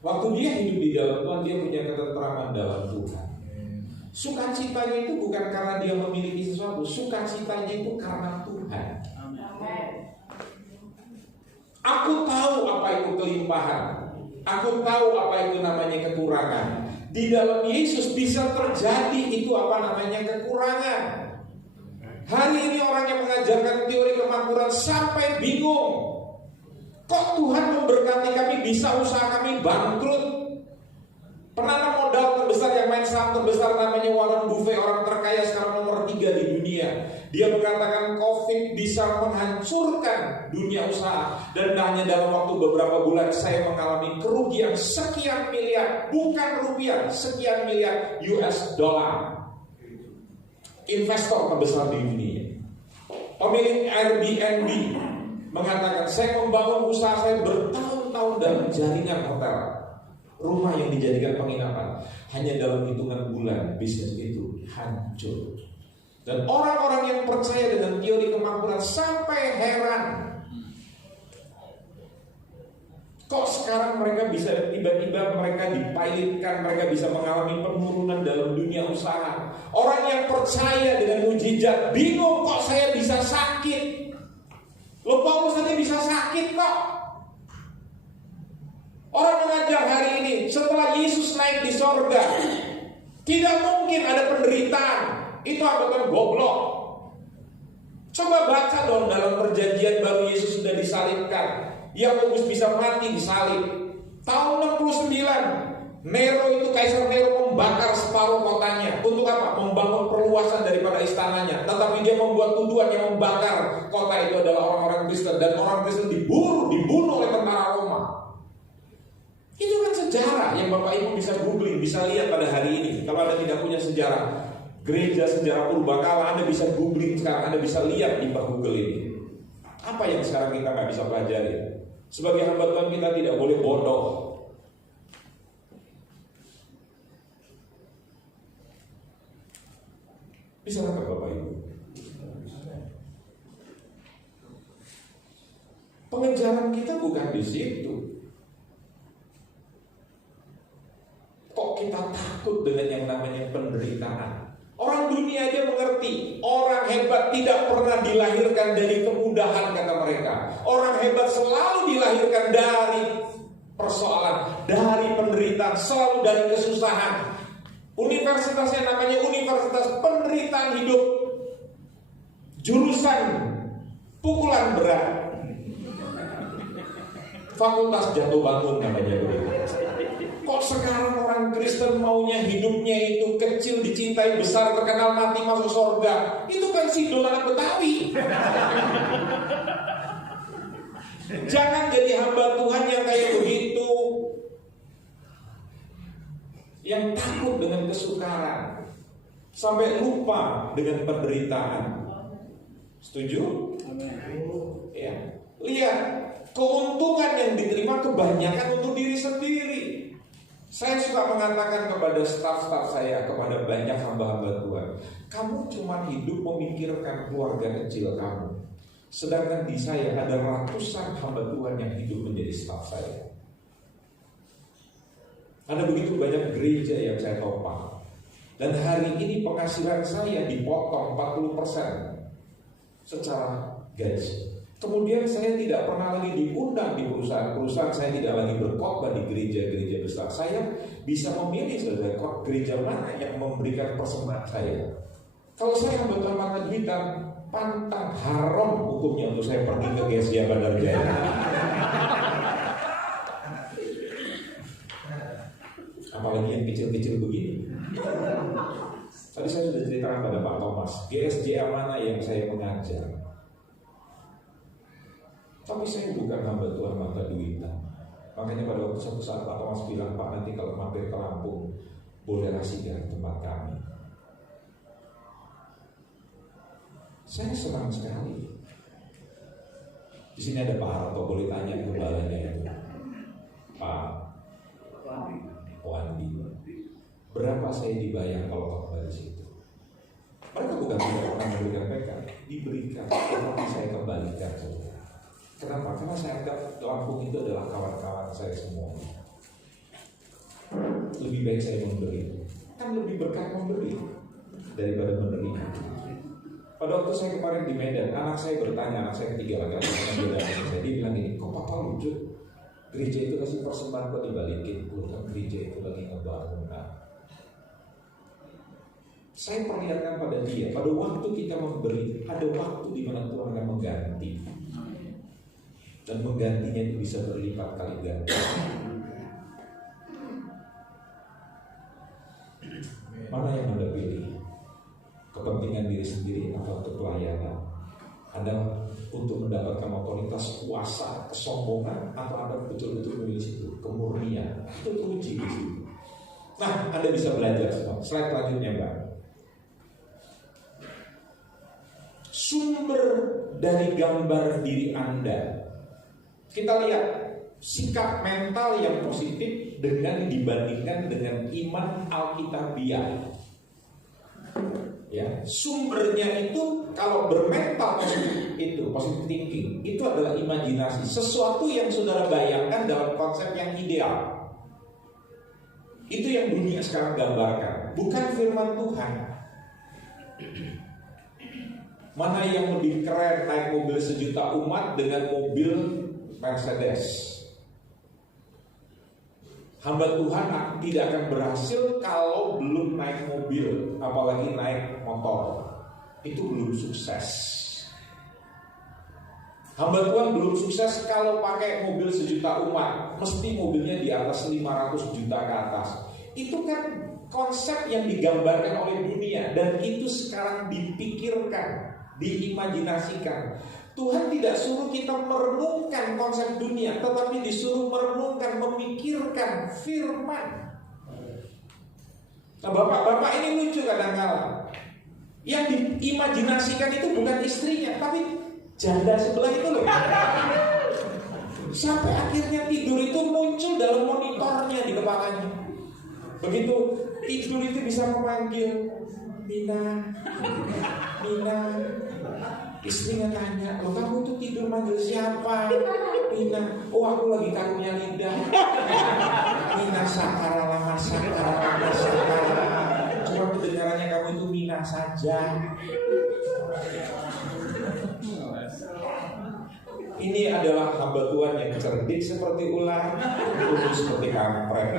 Waktu dia hidup di dalam Tuhan, dia punya ketentraman dalam Tuhan. Sukacitanya itu bukan karena dia memiliki sesuatu, sukacitanya itu karena Tuhan. Aku tahu apa itu kelimpahan, aku tahu apa itu namanya kekurangan. Di dalam Yesus bisa terjadi itu apa namanya kekurangan. Hari ini orang yang mengajarkan teori kemakmuran sampai bingung. Kok Tuhan memberkati kami, bisa usaha kami bangkrut? Penanam modal terbesar yang main saham terbesar namanya Warren Buffett, orang terkaya sekarang nomor 3 di dunia. Dia mengatakan COVID bisa menghancurkan dunia usaha. Dan hanya dalam waktu beberapa bulan saya mengalami kerugian sekian miliar, bukan rupiah, sekian miliar US dollar. Investor terbesar di dunia, pemilik Airbnb, mengatakan saya membangun usaha saya bertahun-tahun dalam jaringan hotel, rumah yang dijadikan penginapan. Hanya dalam hitungan bulan bisnis itu hancur. Dan orang-orang yang percaya dengan teori kemakmuran sampai heran, kok sekarang mereka bisa tiba-tiba mereka dipilotkan, mereka bisa mengalami penurunan dalam dunia usaha. Orang yang percaya dengan mujizat bingung, kok saya bisa sakit. Loh, Paulus saja bisa sakit kok. Orang mengajar hari ini setelah Yesus naik di sorga, tidak mungkin ada penderitaan. Itu anggapan goblok. Coba baca dong dalam perjanjian baru Yesus sudah disalibkan. Yakobus bisa mati disalib. Tahun 69 Nero itu, Kaisar Nero membakar separuh kotanya. Untuk apa? Membangun perluasan daripada istananya. Tetapi dia membuat tuduhan yang membakar kota itu adalah orang-orang Kristen. Dan orang Kristen dibunuh oleh tentara Roma. Itu kan sejarah yang Bapak Ibu bisa googling, bisa lihat pada hari ini. Kalau Anda tidak punya sejarah gereja, sejarah purbakala, Anda bisa googling sekarang, Anda bisa lihat di Google ini. Apa yang sekarang kita nggak bisa pelajari? Sebagai hamba Tuhan kita tidak boleh bodoh. Bisa nggak Bapak Ibu? Pengejaran kita bukan di situ. Kok kita takut dengan yang namanya penderitaan? Orang dunia aja mengerti. Orang hebat tidak pernah dilahirkan dari kemudahan, kata mereka. Orang hebat selalu dilahirkan dari persoalan, dari penderitaan, selalu dari kesusahan. Universitasnya namanya Universitas Penderitaan Hidup. Jurusan pukulan berat. Fakultas jatuh bangun namanya begitu. Kok sekarang orang Kristen maunya hidupnya itu kecil, dicintai, besar, terkenal, mati, masuk surga? Itu kan si dolanan Betawi. Jangan jadi hamba Tuhan yang kayak begitu, yang takut dengan kesukaran, sampai lupa dengan penderitaan. Setuju? Ya. Lihat, keuntungan yang diterima kebanyakan untuk diri sendiri. Saya suka mengatakan kepada staf-staf saya, kepada banyak hamba-hamba Tuhan, kamu cuma hidup memikirkan keluarga kecil kamu. Sedangkan di saya ada ratusan hamba Tuhan yang hidup menjadi staf saya. Ada begitu banyak gereja yang saya topang. Dan hari ini penghasilan saya dipotong 40% secara gaji. Kemudian saya tidak pernah lagi diundang di perusahaan-perusahaan, saya tidak lagi berkhotbah di gereja-gereja besar. Saya bisa memilih saudara gereja mana yang memberikan persembahan saya. Kalau saya ambil Mata Duitan, pantang haram hukumnya untuk saya pergi ke GSJ Bandar Jaya. Apalagi yang kecil-kecil begini. Tadi saya sudah ceritakan pada Pak Thomas, GSJ mana yang saya mengajar. Tapi saya bukan hamba Tuhan Mata Duitan. Makanya pada waktu suatu saat Pak Thomas bilang, Pak, nanti kalau mampir ke Lampung boleh rahasia tempat kami. Saya senang sekali. Di sini ada Pak Harto, boleh tanya gembalanya itu. Pak Wandi, berapa saya dibayar kalau khotbah di situ? Mereka bukan tidak pernah memberikan PK, diberikan, tetapi saya kembalikan saudara. Kenapa? Karena saya anggap Lampung itu adalah kawan-kawan saya semua. Lebih baik saya memberi. Kan lebih berkah memberi daripada menerima. Pada waktu saya kemarin di Medan, anak saya bertanya, anak saya ketiga laki-laki, dia bilang gini, kok papa lucu? Gereja itu kasih persembahan kok dibalikin? Kan gereja itu lagi ngebangun. Saya perlihatkan pada dia, pada waktu kita memberi, ada waktu di mana Tuhan akan mengganti. Dan menggantinya itu bisa berlipat kali ganda. Mana yang Anda pilih? Kepentingan diri sendiri atau untuk pelayanan? Anda untuk mendapatkan otoritas, kuasa, kesombongan, atau Anda betul-betul memilih itu kemurnian? Itu teruji di situ. Nah, Anda bisa belajar semua. Slide selanjutnya, Mbak. Sumber dari gambar diri Anda. Kita lihat sikap mental yang positif dengan dibandingkan dengan iman Alkitabiah. Ya, sumbernya itu kalau bermental positif itu positive thinking itu adalah imajinasi, sesuatu yang saudara bayangkan dalam konsep yang ideal. Itu yang dunia sekarang gambarkan, bukan firman Tuhan. Mana yang lebih keren naik mobil 1 juta umat dengan mobil Mercedes? Hamba Tuhan tidak akan berhasil kalau belum naik mobil, apalagi naik motor. Itu belum sukses. Hamba Tuhan belum sukses kalau pakai mobil 1 juta umat, mesti mobilnya di atas 500 juta ke atas. Itu kan konsep yang digambarkan oleh dunia, dan itu sekarang dipikirkan, diimajinasikan. Tuhan tidak suruh kita merenungkan konsep dunia, tetapi disuruh merenungkan, memikirkan firman. Nah, bapak-bapak ini lucu kadang-kala. Yang diimajinasikan itu bukan istrinya, tapi janda sebelah itu loh. Sampai akhirnya tidur itu muncul dalam monitornya di kepalanya. Begitu tidur itu bisa memanggil Mina, Mina. Istrinya tanya, lo kamu tuh tidur manggil siapa? Mina. Oh, aku lagi karunya lidah. Mina sakara lama sakara lama sakara. Cuma kedengarannya kamu itu Mina saja. Ini adalah hamba Tuhan yang cerdik seperti ular, lurus seperti kampret.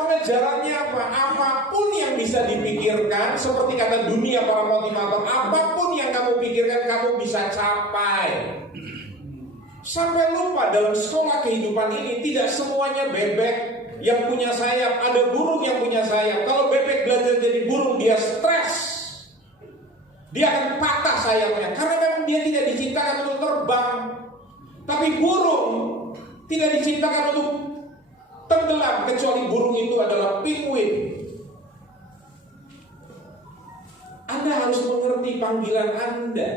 Pengejarannya apa? Apapun yang bisa dipikirkan, seperti kata dunia para motivator, apapun yang kamu pikirkan kamu bisa capai. Sampai lupa dalam sekolah kehidupan ini tidak semuanya bebek yang punya sayap, ada burung yang punya sayap. Kalau bebek belajar jadi burung, dia stres, dia akan patah sayapnya karena memang dia tidak diciptakan untuk terbang. Tapi burung tidak diciptakan untuk tenggelam, kecuali burung itu adalah penguin. Anda harus mengerti panggilan Anda.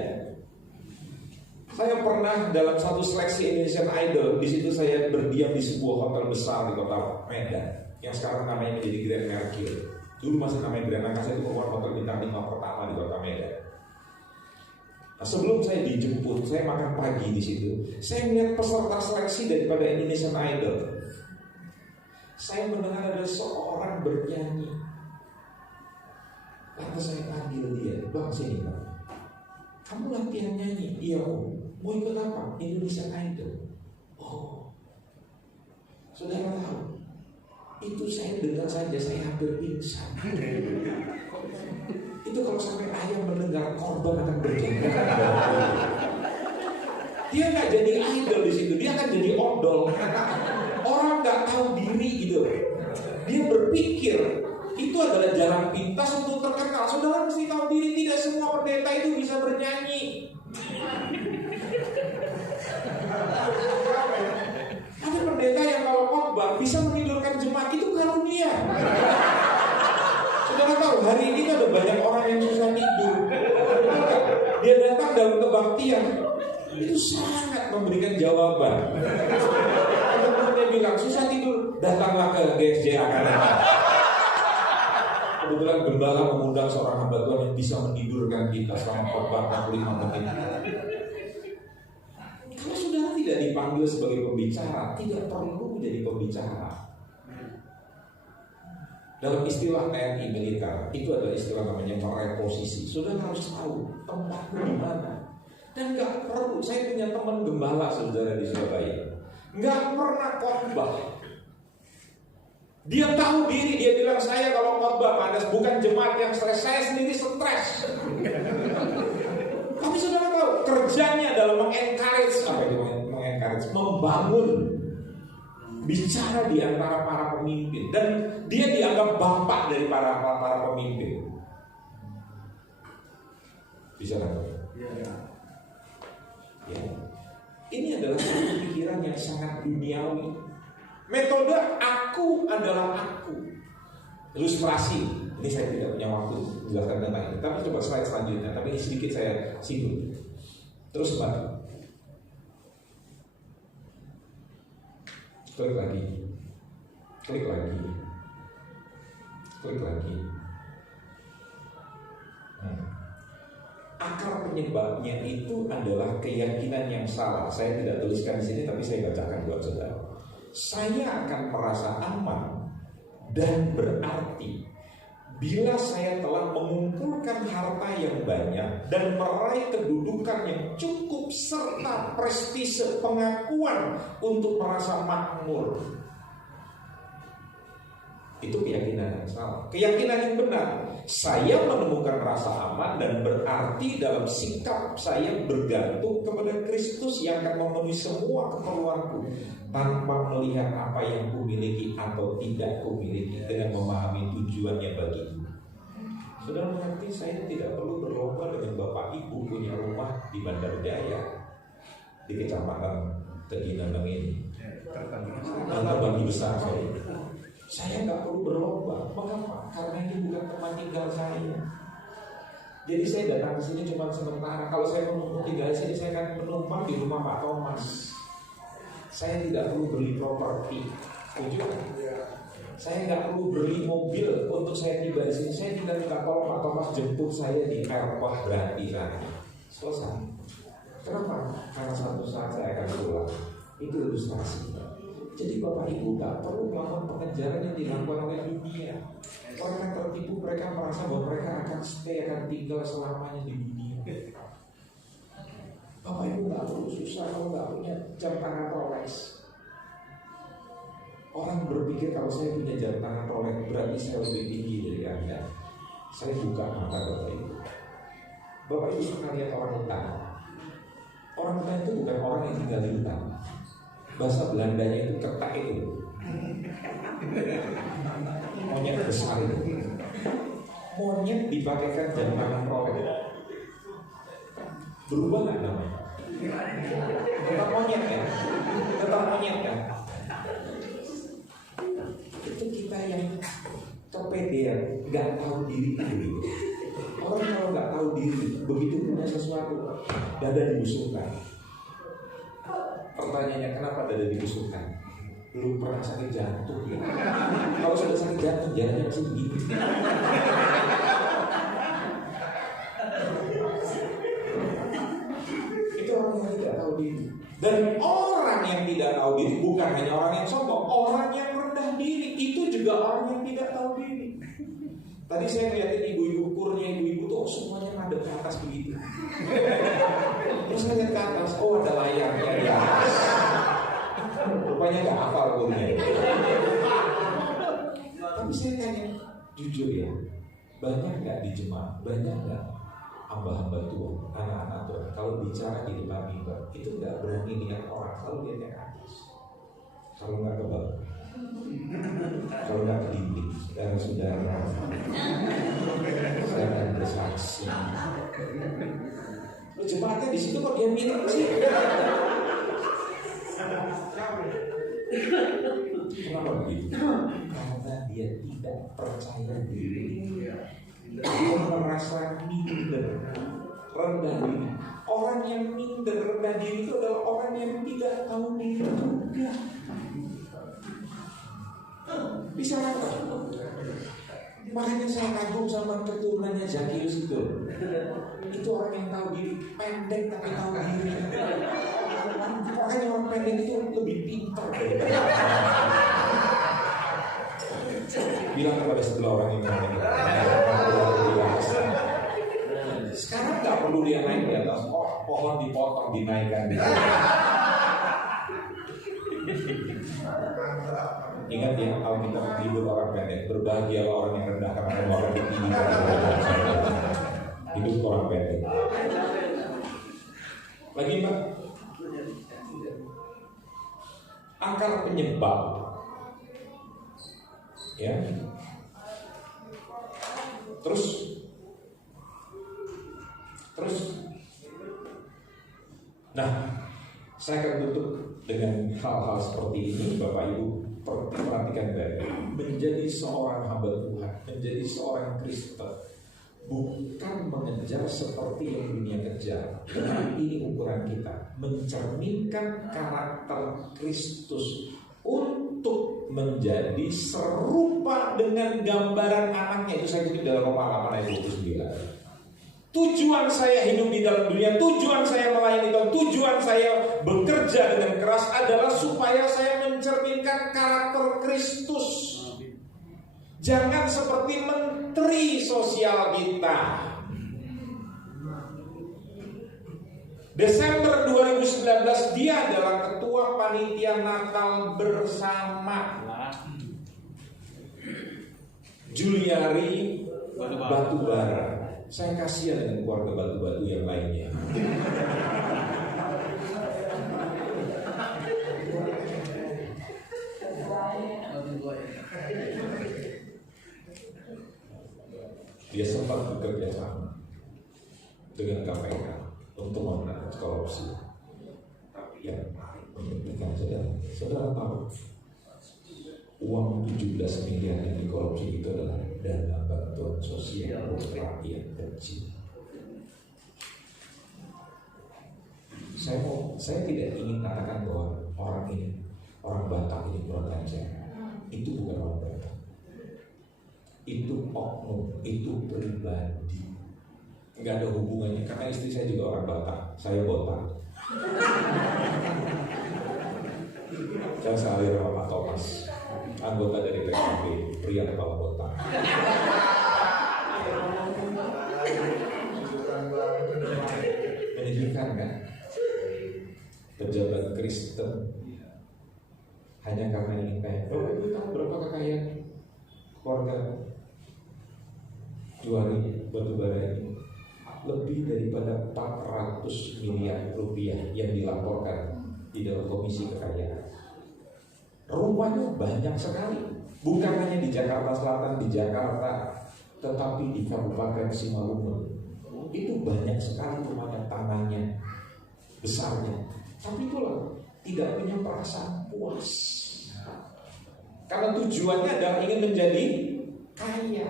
Saya pernah dalam satu seleksi Indonesian Idol, di situ saya berdiam di sebuah hotel besar di kota Medan, yang sekarang namanya menjadi Grand Mercure. Dulu masih namanya Grand Angkasa, itu merupakan hotel bintang 5 pertama di kota Medan. Sebelum saya dijemput, saya makan pagi di situ. Saya melihat peserta seleksi daripada Indonesian Idol. Saya mendengar ada seorang bernyanyi. Lalu saya panggil dia, "Bang, sini bang. Kamu latihan nyanyi?" "Iya om." "Mau ikut apa?" "Indonesian Idol." "Oh." Saudara tahu, itu saya dengar saja saya hampir pingsan. Itu kalau sampai ayam mendengar korban akan berjengkel. Dia nggak jadi idol di situ, dia akan jadi odol. Orang nggak tahu diri gitu. Dia berpikir itu adalah jalan pintas untuk terkenal. Saudara mesti tahu diri, tidak semua pendeta itu bisa bernyanyi. Ada pendeta yang kalau khotbah bisa menidurkan jemaat, itu karunia. Saudara tahu hari ini ada banyak orang yang susah tidur. Dia datang dalam kebaktian, itu sangat memberikan jawaban. Teman-temannya bilang susah tidur, datanglah ke GSJ Akademi. Kebetulan gembala mengundang seorang hamba Tuhan yang bisa menidurkan kita selama khotbah 45 menit. Kalau saudara tidak dipanggil sebagai pembicara, tidak perlu jadi pembicara. Dalam istilah TNI militer, itu adalah istilah namanya mereposisi. Saudara harus tahu tempatnya di mana. Dan nggak perlu. Saya punya teman gembala saudara di Surabaya, nggak pernah khotbah. Dia tahu diri, dia bilang saya kalau khotbah panas, bukan jemaat yang stres, saya sendiri stres. Tapi saudara tahu kerjanya dalam mengencourage, apa itu mengencourage, membangun, bicara di antara para pemimpin, dan dia dianggap bapak dari para pemimpin. Bisa kan? Ya. Ini adalah satu pikiran yang sangat duniawi. Metode aku adalah aku. Ilustrasi. Ini saya tidak punya waktu menjelaskan tentang ini. Tapi coba slide selanjutnya. Tapi ini sedikit saya singgung. Terus Pak. Klik lagi. Klik lagi. Klik lagi. Akar penyebabnya itu adalah keyakinan yang salah. Saya tidak tuliskan di sini, tapi saya bacakan buat saudara. Saya akan merasa aman dan berarti bila saya telah mengumpulkan harta yang banyak dan meraih kedudukan yang cukup serta prestise pengakuan untuk merasa makmur. Itu keyakinan yang salah. Keyakinan yang benar, saya menemukan rasa aman dan berarti dalam sikap saya bergantung kepada Kristus yang akan memenuhi semua keperluanku tanpa melihat apa yang kumiliki atau tidak kumiliki, dengan memahami tujuannya bagiku. Saudara mengerti, saya tidak perlu berlomba dengan bapak ibu punya rumah di Bandar Jaya, di kecamatan Teginandang ini, dan bagi besar saya. Saya nggak perlu berlomba. Mengapa? Karena ini bukan tempat tinggal saya. Jadi saya datang ke sini cuma sementara. Kalau saya mau tinggal di sini, saya akan menumpang di rumah Pak Thomas. Saya tidak perlu beli properti. Setuju? Saya nggak perlu beli mobil untuk saya tiba di sini. Saya tinggal minta tolong Pak Thomas jemput saya di airport berhenti lagi. Selesai. Kenapa? Karena suatu saat saya akan pulang. Itu ilustrasi. Jadi Bapak Ibu gak perlu melakukan pengejaran yang dilakukan oleh dunia. Orang yang tertipu, mereka merasa bahwa mereka akan stay, akan tinggal selamanya di dunia. Bapak Ibu gak perlu susah kalau gak punya jam tangan Rolex. Orang berpikir kalau saya punya jam tangan Rolex berarti saya lebih tinggi dari Anda. Saya buka mata Bapak Ibu. Bapak Ibu pernah lihat orang hutan? Orang hutan itu bukan orang yang tinggal di hutan. Bahasa Belandanya itu ketak itu, monyet besar itu. Monyet dipakaikan jam tangan Rolex, berubah nggak namanya? Tetap monyet ya, tetap monyet kan? Itu kita yang kepedean, nggak tahu diri dulu. Orang kalau nggak tahu diri, begitu punya sesuatu, dada dibusungkan. Pertanyaannya, kenapa dada dibusungkan? Belum pernah sakit jantung ya? Kalau sudah sakit jantung, jalannya masih begini. Dan orang yang tidak tahu diri bukan hanya orang yang sombong, orang yang rendah diri itu juga orang yang tidak tahu diri. Tadi saya ngeliatin ibu-ibu ukurnya, ibu-ibu tuh semuanya ngadep ke atas begitu. Terus saya lihat ke atas, oh ada layarnya di atas. Rupanya nggak hafal ukurnya. Tapi saya tanya, jujur ya, banyak nggak di jemaah, banyak nggak hamba-hamba Tuhan, anak-anak Tuhan, kalau bicara di depan mimbar itu nggak berani lihat orang, selalu lihat yang atas. Kalau nggak ke bawah, kalau nggak ke dinding, saudara-saudara, saya akan bersaksi. Lo jemaatnya di situ kok dia minum sih? Kenapa begitu? Karena dia tidak percaya diri. Dia merasa minder, rendah diri. Orang yang minder, rendah diri itu adalah orang yang tidak tahu diri juga. Bisa apa? Makanya saya kagum sama keturunannya Zakius itu. Itu orang yang tahu diri, pendek tapi tahu diri. Makanya orang pendek itu lebih pintar. Bilang kepada sebelah orang yang pendek. Sekarang nggak perlu dia naik di atas pohon dipotong dinaikkan. Ingat ya, Alkitab hidup orang pendek. Berbahagia orang yang rendah karena kamu akan ditinggi. Hidup orang pendek. Lagi Pak, akar penyebab, ya. Terus, nah, saya akan tutup dengan hal-hal seperti ini, Bapak Ibu. Perhatikan baik, menjadi seorang hamba Tuhan, menjadi seorang Kristen, bukan mengejar seperti yang dunia kejar. Tapi ini ukuran kita, mencerminkan karakter Kristus untuk menjadi serupa dengan gambaran anaknya. Itu saya kutip dalam Roma 8 ayat 29. Tujuan saya hidup di dalam dunia, tujuan saya melayani Tuhan, tujuan saya bekerja dengan keras adalah supaya saya mencerminkan karakter Kristus. Jangan seperti menteri sosial kita. Desember 2019 dia adalah ketua panitia Natal bersama Juliari Batubara. Saya kasihan dengan keluarga batu-batu yang lainnya. Dia sempat bekerja sama dengan KPK untuk memberantas korupsi. Tapi yang menyebutkan saudara tahu uang 17 miliar yang dikorupsi itu adalah dana bantuan sosial untuk rakyat kecil. Saya tidak ingin katakan bahwa orang Batak ini kurang ajar. Itu bukan orang Batak. Itu oknum, itu pribadi. Nggak ada hubungannya. Karena istri saya juga orang Batak, saya botak. Saya sehari sama Pak Thomas, anggota dari PKB, pria kepala botak. Menyedihkan kan? Pejabat Kristen hanya karena ingin kaya. Ibu tahu berapa kekayaan keluarga Juari Batubara ini? Lebih daripada 400 miliar rupiah yang dilaporkan di dalam komisi kekayaan. Rumahnya banyak sekali, bukan hanya di Jakarta Selatan, di Jakarta, tetapi di Kabupaten Simalungun. Itu banyak sekali rumahnya, tanahnya, besarnya. Tapi itulah, tidak punya perasaan puas. Karena tujuannya adalah ingin menjadi kaya.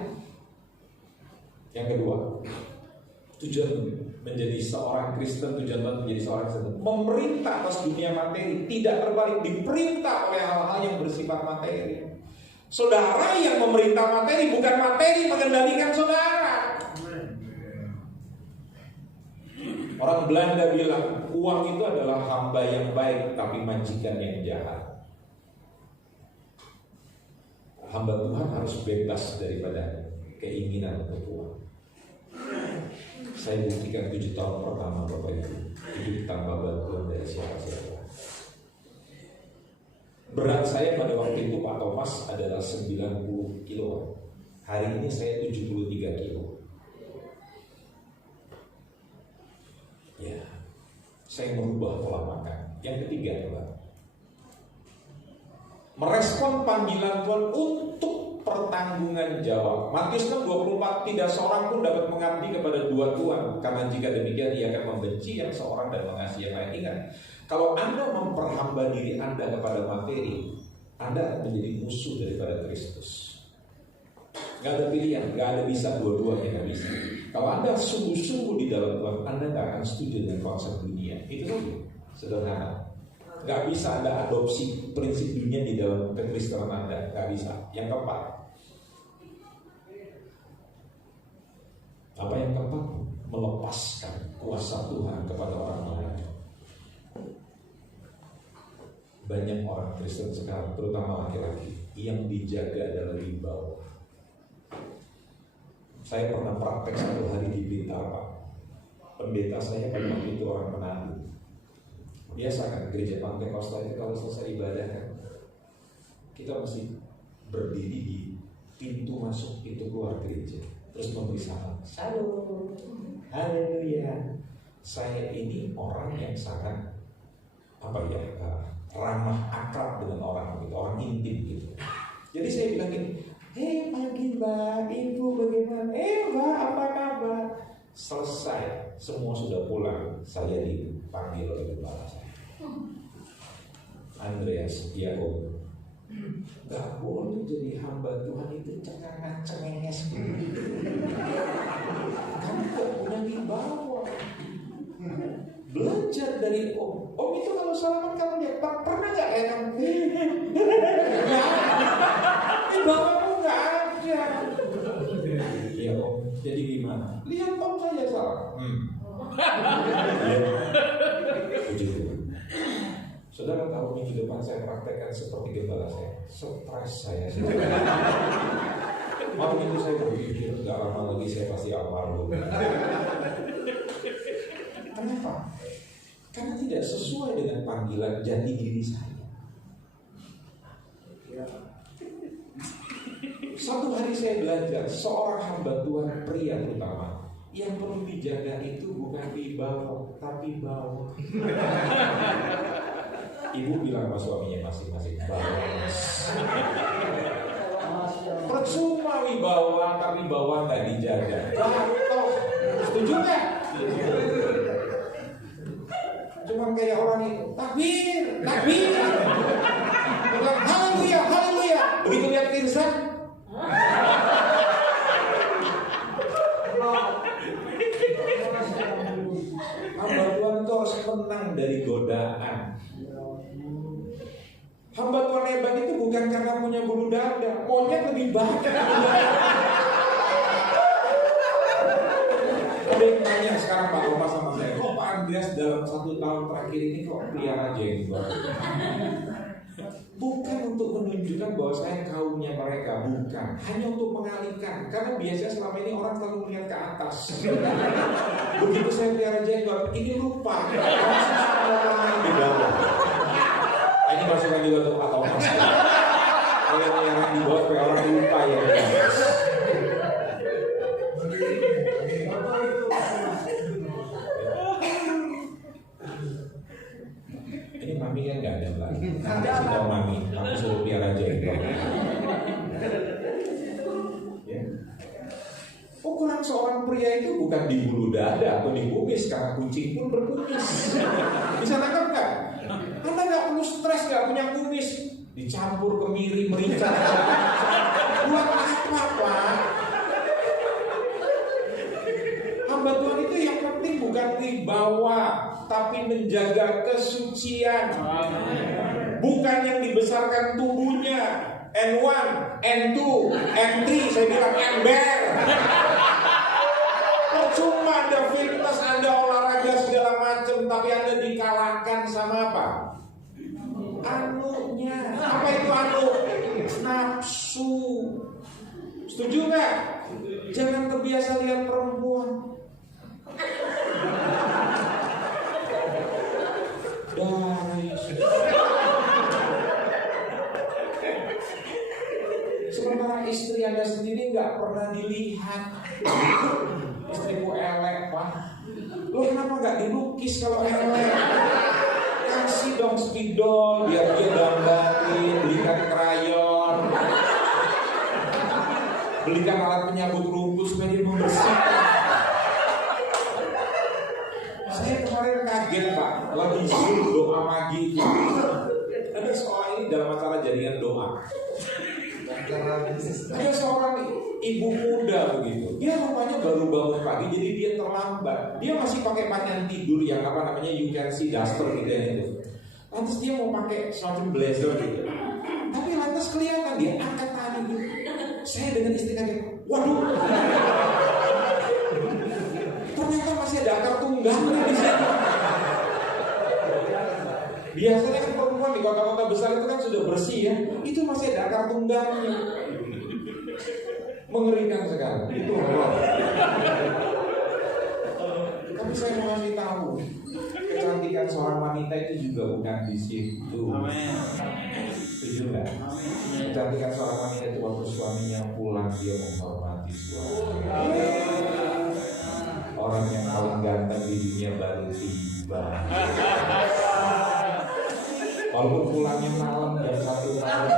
Yang kedua, tujuan menjadi seorang Kristen, tujuan menjadi seorang Kristen, memerintah atas dunia materi, tidak terbalik, diperintah oleh hal-hal yang bersifat materi. Saudara yang memerintah materi, bukan materi mengendalikan saudara. Orang Belanda bilang uang itu adalah hamba yang baik tapi majikan yang jahat. Hamba Tuhan harus bebas daripada keinginan untuk uang. Saya buktikan 7 tahun pertama Bapak Ibu, hidup tanpa bantuan dari siapa-siapa. Berat saya pada waktu itu Pak Thomas adalah 90 kilo. Hari ini saya 73 kilo. Ya, saya merubah pola makan. Yang ketiga, Pak, merespon panggilan Tuhan untuk pertanggungan jawab. Matius 6:24, tidak seorang pun dapat mengabdi kepada dua tuan, karena jika demikian ia akan membenci yang seorang dan mengasihi yang lain. Ingat, kalau Anda memperhamba diri Anda kepada materi, Anda akan menjadi musuh daripada Kristus. Gak ada pilihan, gak ada bisa dua-duanya, gak bisa. Kalau Anda sungguh-sungguh di dalam Tuhan, Anda gak akan setuju dengan konsep dunia. Itu saja, sederhana. Gak bisa Anda adopsi prinsip dunia di dalam kekristenan Anda, gak bisa. Yang keempat, apa yang keempat? Melepaskan kuasa Tuhan kepada orang lain. Banyak orang Kristen sekarang, terutama laki-laki, yang dijaga adalah di bawah. Saya pernah praktek 1 hari di Blitar, Pak. Pendeta saya pada waktu itu orang Manado. Biasa kan gereja Pantekosta itu kalau selesai ibadah kan, kita mesti berdiri di pintu masuk, pintu keluar gereja, terus memberi salam. Shalom, haleluya. Saya ini orang yang sangat ramah akrab dengan orang gitu, orang intim gitu. Jadi saya bilang gini, pagi Mbak, Ibu bagaimana? Mbak, apa kabar? Selesai, semua sudah pulang, saya dipanggil oleh kepala saya. Andreas, Yakob, gak boleh jadi hamba Tuhan itu cengenges begitu. Kamu gak punya wibawa. Belajar dari Om. Om itu kalau salaman kamu lihat, pernah gak kayak kamu? Wibawamu gak ada. Ya Om, jadi gimana? Lihat Om saja salah. Puji Tuhan. Saudara tahu minggu depan saya praktekkan seperti gembala saya. Stres saya. Malam itu saya berpikir gak lama lagi saya pasti almarhum. Kenapa? Karena tidak sesuai dengan panggilan jati diri saya. Suatu hari saya belajar, seorang hamba Tuhan pria terutama, yang perlu dijaga itu bukan wibawa, tapi bau. Ibu bilang sama suaminya masing-masing, bawas. Percuma wibawa, tapi bawah nggak dijaga. Jatuh. Setuju nggak? Cuma kayak orang itu, takbir, takbir. Bilang haleluya, haleluya. Begitu lihat Tirsa, hamba Tuhan itu harus menang dari godaan. Hamba Tuhan hebat itu bukan karena punya bulu dada, monyet lebih banyak. Ada yang tanya sekarang Pak Thomas sama saya, kok Pak Andreas dalam 1 tahun terakhir ini kok pelihara jenggot? Bukan untuk menunjukkan bahwa saya kaumnya mereka, bukan. Hanya untuk mengalihkan, karena biasanya selama ini orang selalu melihat ke atas. Begitu saya pelihara jenggot, ini lupa. Orang di bawah. Ini masukan juga untuk Pak Thomas. Kalau yang di bawah supaya orang lupa ya. Ini mami kan nggak ada lagi. Nanti sudah mami, aku suruh pelihara jenggot. Ya. Ukuran seorang pria itu bukan di bulu dada atau di kumis, karena kucing pun berkumis. Bisa tangkap nggak? Anda nggak perlu stres, nggak punya kumis, dicampur kemiri, merica. Buat apa, Pak? Hamba Tuhan itu yang penting bukan wibawa, tapi menjaga kesucian. Bukan yang dibesarkan tubuhnya. N1, N2, N3, saya bilang ember. Percuma Anda fitness, Anda olahraga segala tetapi Anda dikalahkan sama apa? Anunya. Apa itu anu? Nafsu. Setuju nggak? Jangan terbiasa lihat perempuan. Sementara istri Anda sendiri nggak pernah dilihat. Istriku elek, Pak. Lo kenapa nggak dilukis kalau elek? Kasih dong spidol biar dia gambarin, belikan krayon, belikan alat penyambut rumput supaya dia membersihkan. Saya kemarin kaget, Pak, lagi Zoom doa pagi. Ada seorang ini dalam acara jaringan doa. Ada seorang ibu muda begitu. Dia rupanya baru bangun pagi, jadi dia terlambat. Dia masih pakai pakaian tidur yang apa namanya you can see duster gitu ya itu. Lantas dia mau pakai semacam blazer gitu. Tapi lantas kelihatan dia angkat tangan gitu. Saya dengan istri kaget. Waduh. Ternyata masih ada akar tunggangnya di sini. Biasanya kan perempuan di kota-kota besar itu kan sudah bersih ya. Itu masih ada akar tunggangnya. Mengerikan sekali. Itu Allah. Tapi saya mau kasih tahu, kecantikan seorang wanita itu juga bukan di situ. Amin. Setuju nggak? Kecantikan seorang wanita itu waktu suaminya pulang dia menghormati suami. Orang yang paling ganteng di dunia baru tiba. Walaupun pulangnya malam jam 1 malam,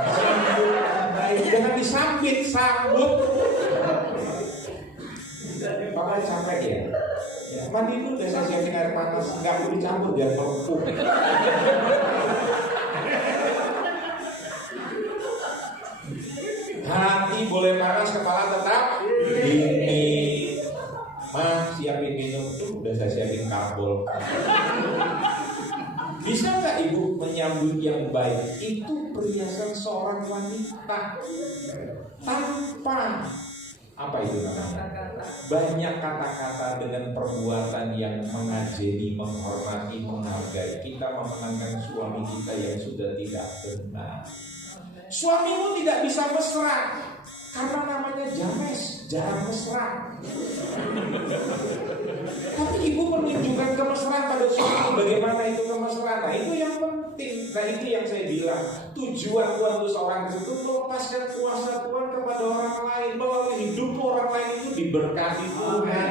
jangan disambit, sambut. Makanya sampai ya. Mandi dulu udah saya siapin air panas, nggak perlu dicampur biar melempung. Hati boleh panas, kepala tetap dingin. Mas siapin minum tuh udah saya siapin karbol. Bisa nggak ibu menyambut yang baik? Itu perhiasan seorang wanita tanpa apa itu namanya? Banyak kata-kata dengan perbuatan yang mengajeni, menghormati, menghargai. Kita memenangkan suami kita yang sudah tidak benar. Suamimu tidak bisa mesra karena namanya James, jarang mesra. Tapi ibu menunjukkan kemesraan pada suami. Bagaimana itu kemesraan? Nah itu yang penting. Nah itu yang saya bilang. Tujuan Tuhan untuk seorang itu melepaskan kuasa Tuhan kepada orang lain. Melalui hidup orang lain itu diberkati Tuhan.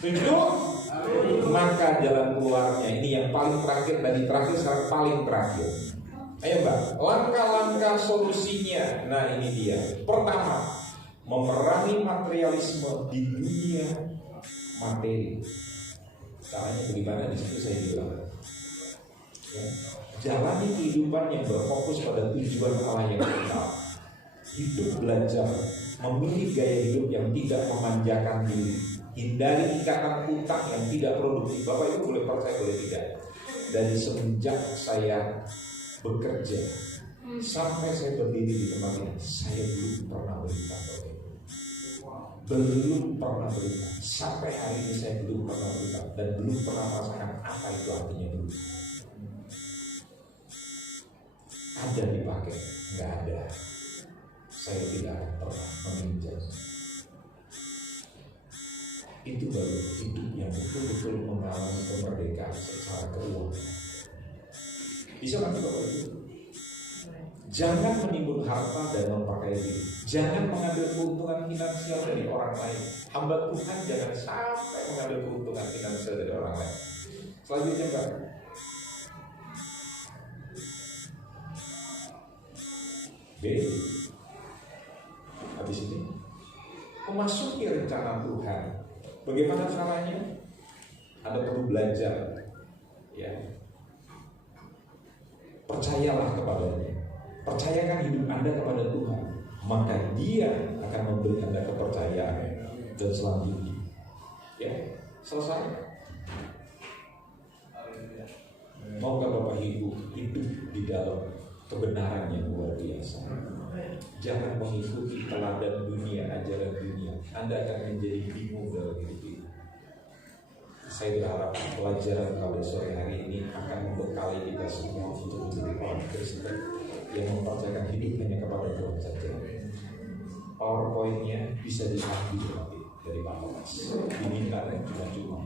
Setuju? Maka jalan keluarnya ini yang paling terakhir. Dari terakhir sekarang paling terakhir. Ayo Mbak, langkah-langkah solusinya. Nah ini dia. Pertama, memerangi materialisme di dunia materi. Caranya bagaimana di situ saya bilang. Ya. Jalani kehidupan yang berfokus pada tujuan Allah yang utama. Hidup belajar, memilih gaya hidup yang tidak memanjakan diri. Hindari ikatan utang yang tidak produktif. Bapak Ibu boleh percaya boleh tidak. Dari semenjak saya bekerja sampai saya berdiri di tempat ini, saya belum pernah berhutang. Belum pernah berhutang. Sampai hari ini saya belum pernah berhutang dan belum pernah merasakan apa itu artinya berhutang. Ada dipakai, nggak ada. Saya tidak akan pernah meminjam. Itu baru hidup yang betul-betul mengalami kemerdekaan secara keuangan. Bisa kan Bapak Ibu? Jangan menimbun harta dan memperkaya diri. Jangan mengambil keuntungan finansial dari orang lain. Hamba Tuhan jangan sampai mengambil keuntungan finansial dari orang lain. Selanjutnya Pak. B. Habis ini memasuki rencana Tuhan. Bagaimana caranya? Anda perlu belajar. Ya. Percayalah kepadanya. Percayakan hidup Anda kepada Tuhan, maka Dia akan memberi Anda kepercayaan dan selanjutnya. Ya, selesai. Maukah Bapak Ibu hidup di dalam kebenaran yang luar biasa? Jangan mengikuti teladan dunia, ajaran dunia. Anda akan menjadi bingung dalam hidup ini. Saya berharap pelajaran pada sore hari ini akan membekali kita semua untuk menjadi orang Kristen yang mempercayakan hidup hanya kepada Tuhan saja. PowerPoint-nya bisa diambil nanti dari Pak Thomas, diminta dan cuma-cuma.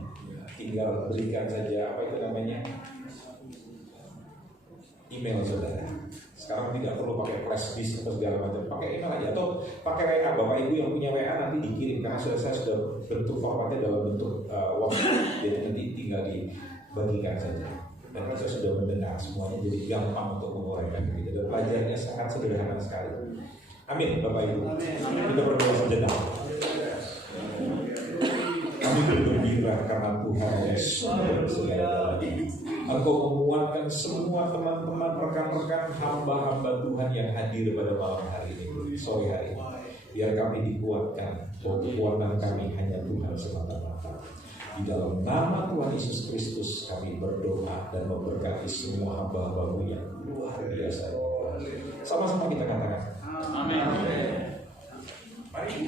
Tinggal berikan saja apa itu namanya, email saudara. Sekarang tidak perlu pakai flash disk atau segala macam, pakai email aja atau pakai WA. Bapak Ibu yang punya WA nanti dikirim karena saya sudah bentuk formatnya dalam bentuk WhatsApp, jadi nanti tinggal dibagikan saja. Dan saya sudah mendengar semuanya, jadi gampang untuk menguraikan gitu. Dan pelajarannya sangat sederhana sekali. Amin, Bapak Ibu. Amin. Kita berdoa sejenak. Kami bergembira karena Tuhan Yesus segala-galanya. Engkau menguatkan semua teman-teman, rekan-rekan, hamba-hamba Tuhan yang hadir pada malam hari ini, sore hari ini. Biar kami dikuatkan, bahwa kekuatan kami hanya Tuhan semata-mata. Di dalam nama Tuhan Yesus Kristus kami berdoa dan memberkati semua hamba-hamba-Mu yang luar biasa. Sama-sama kita katakan. Amin. Mari.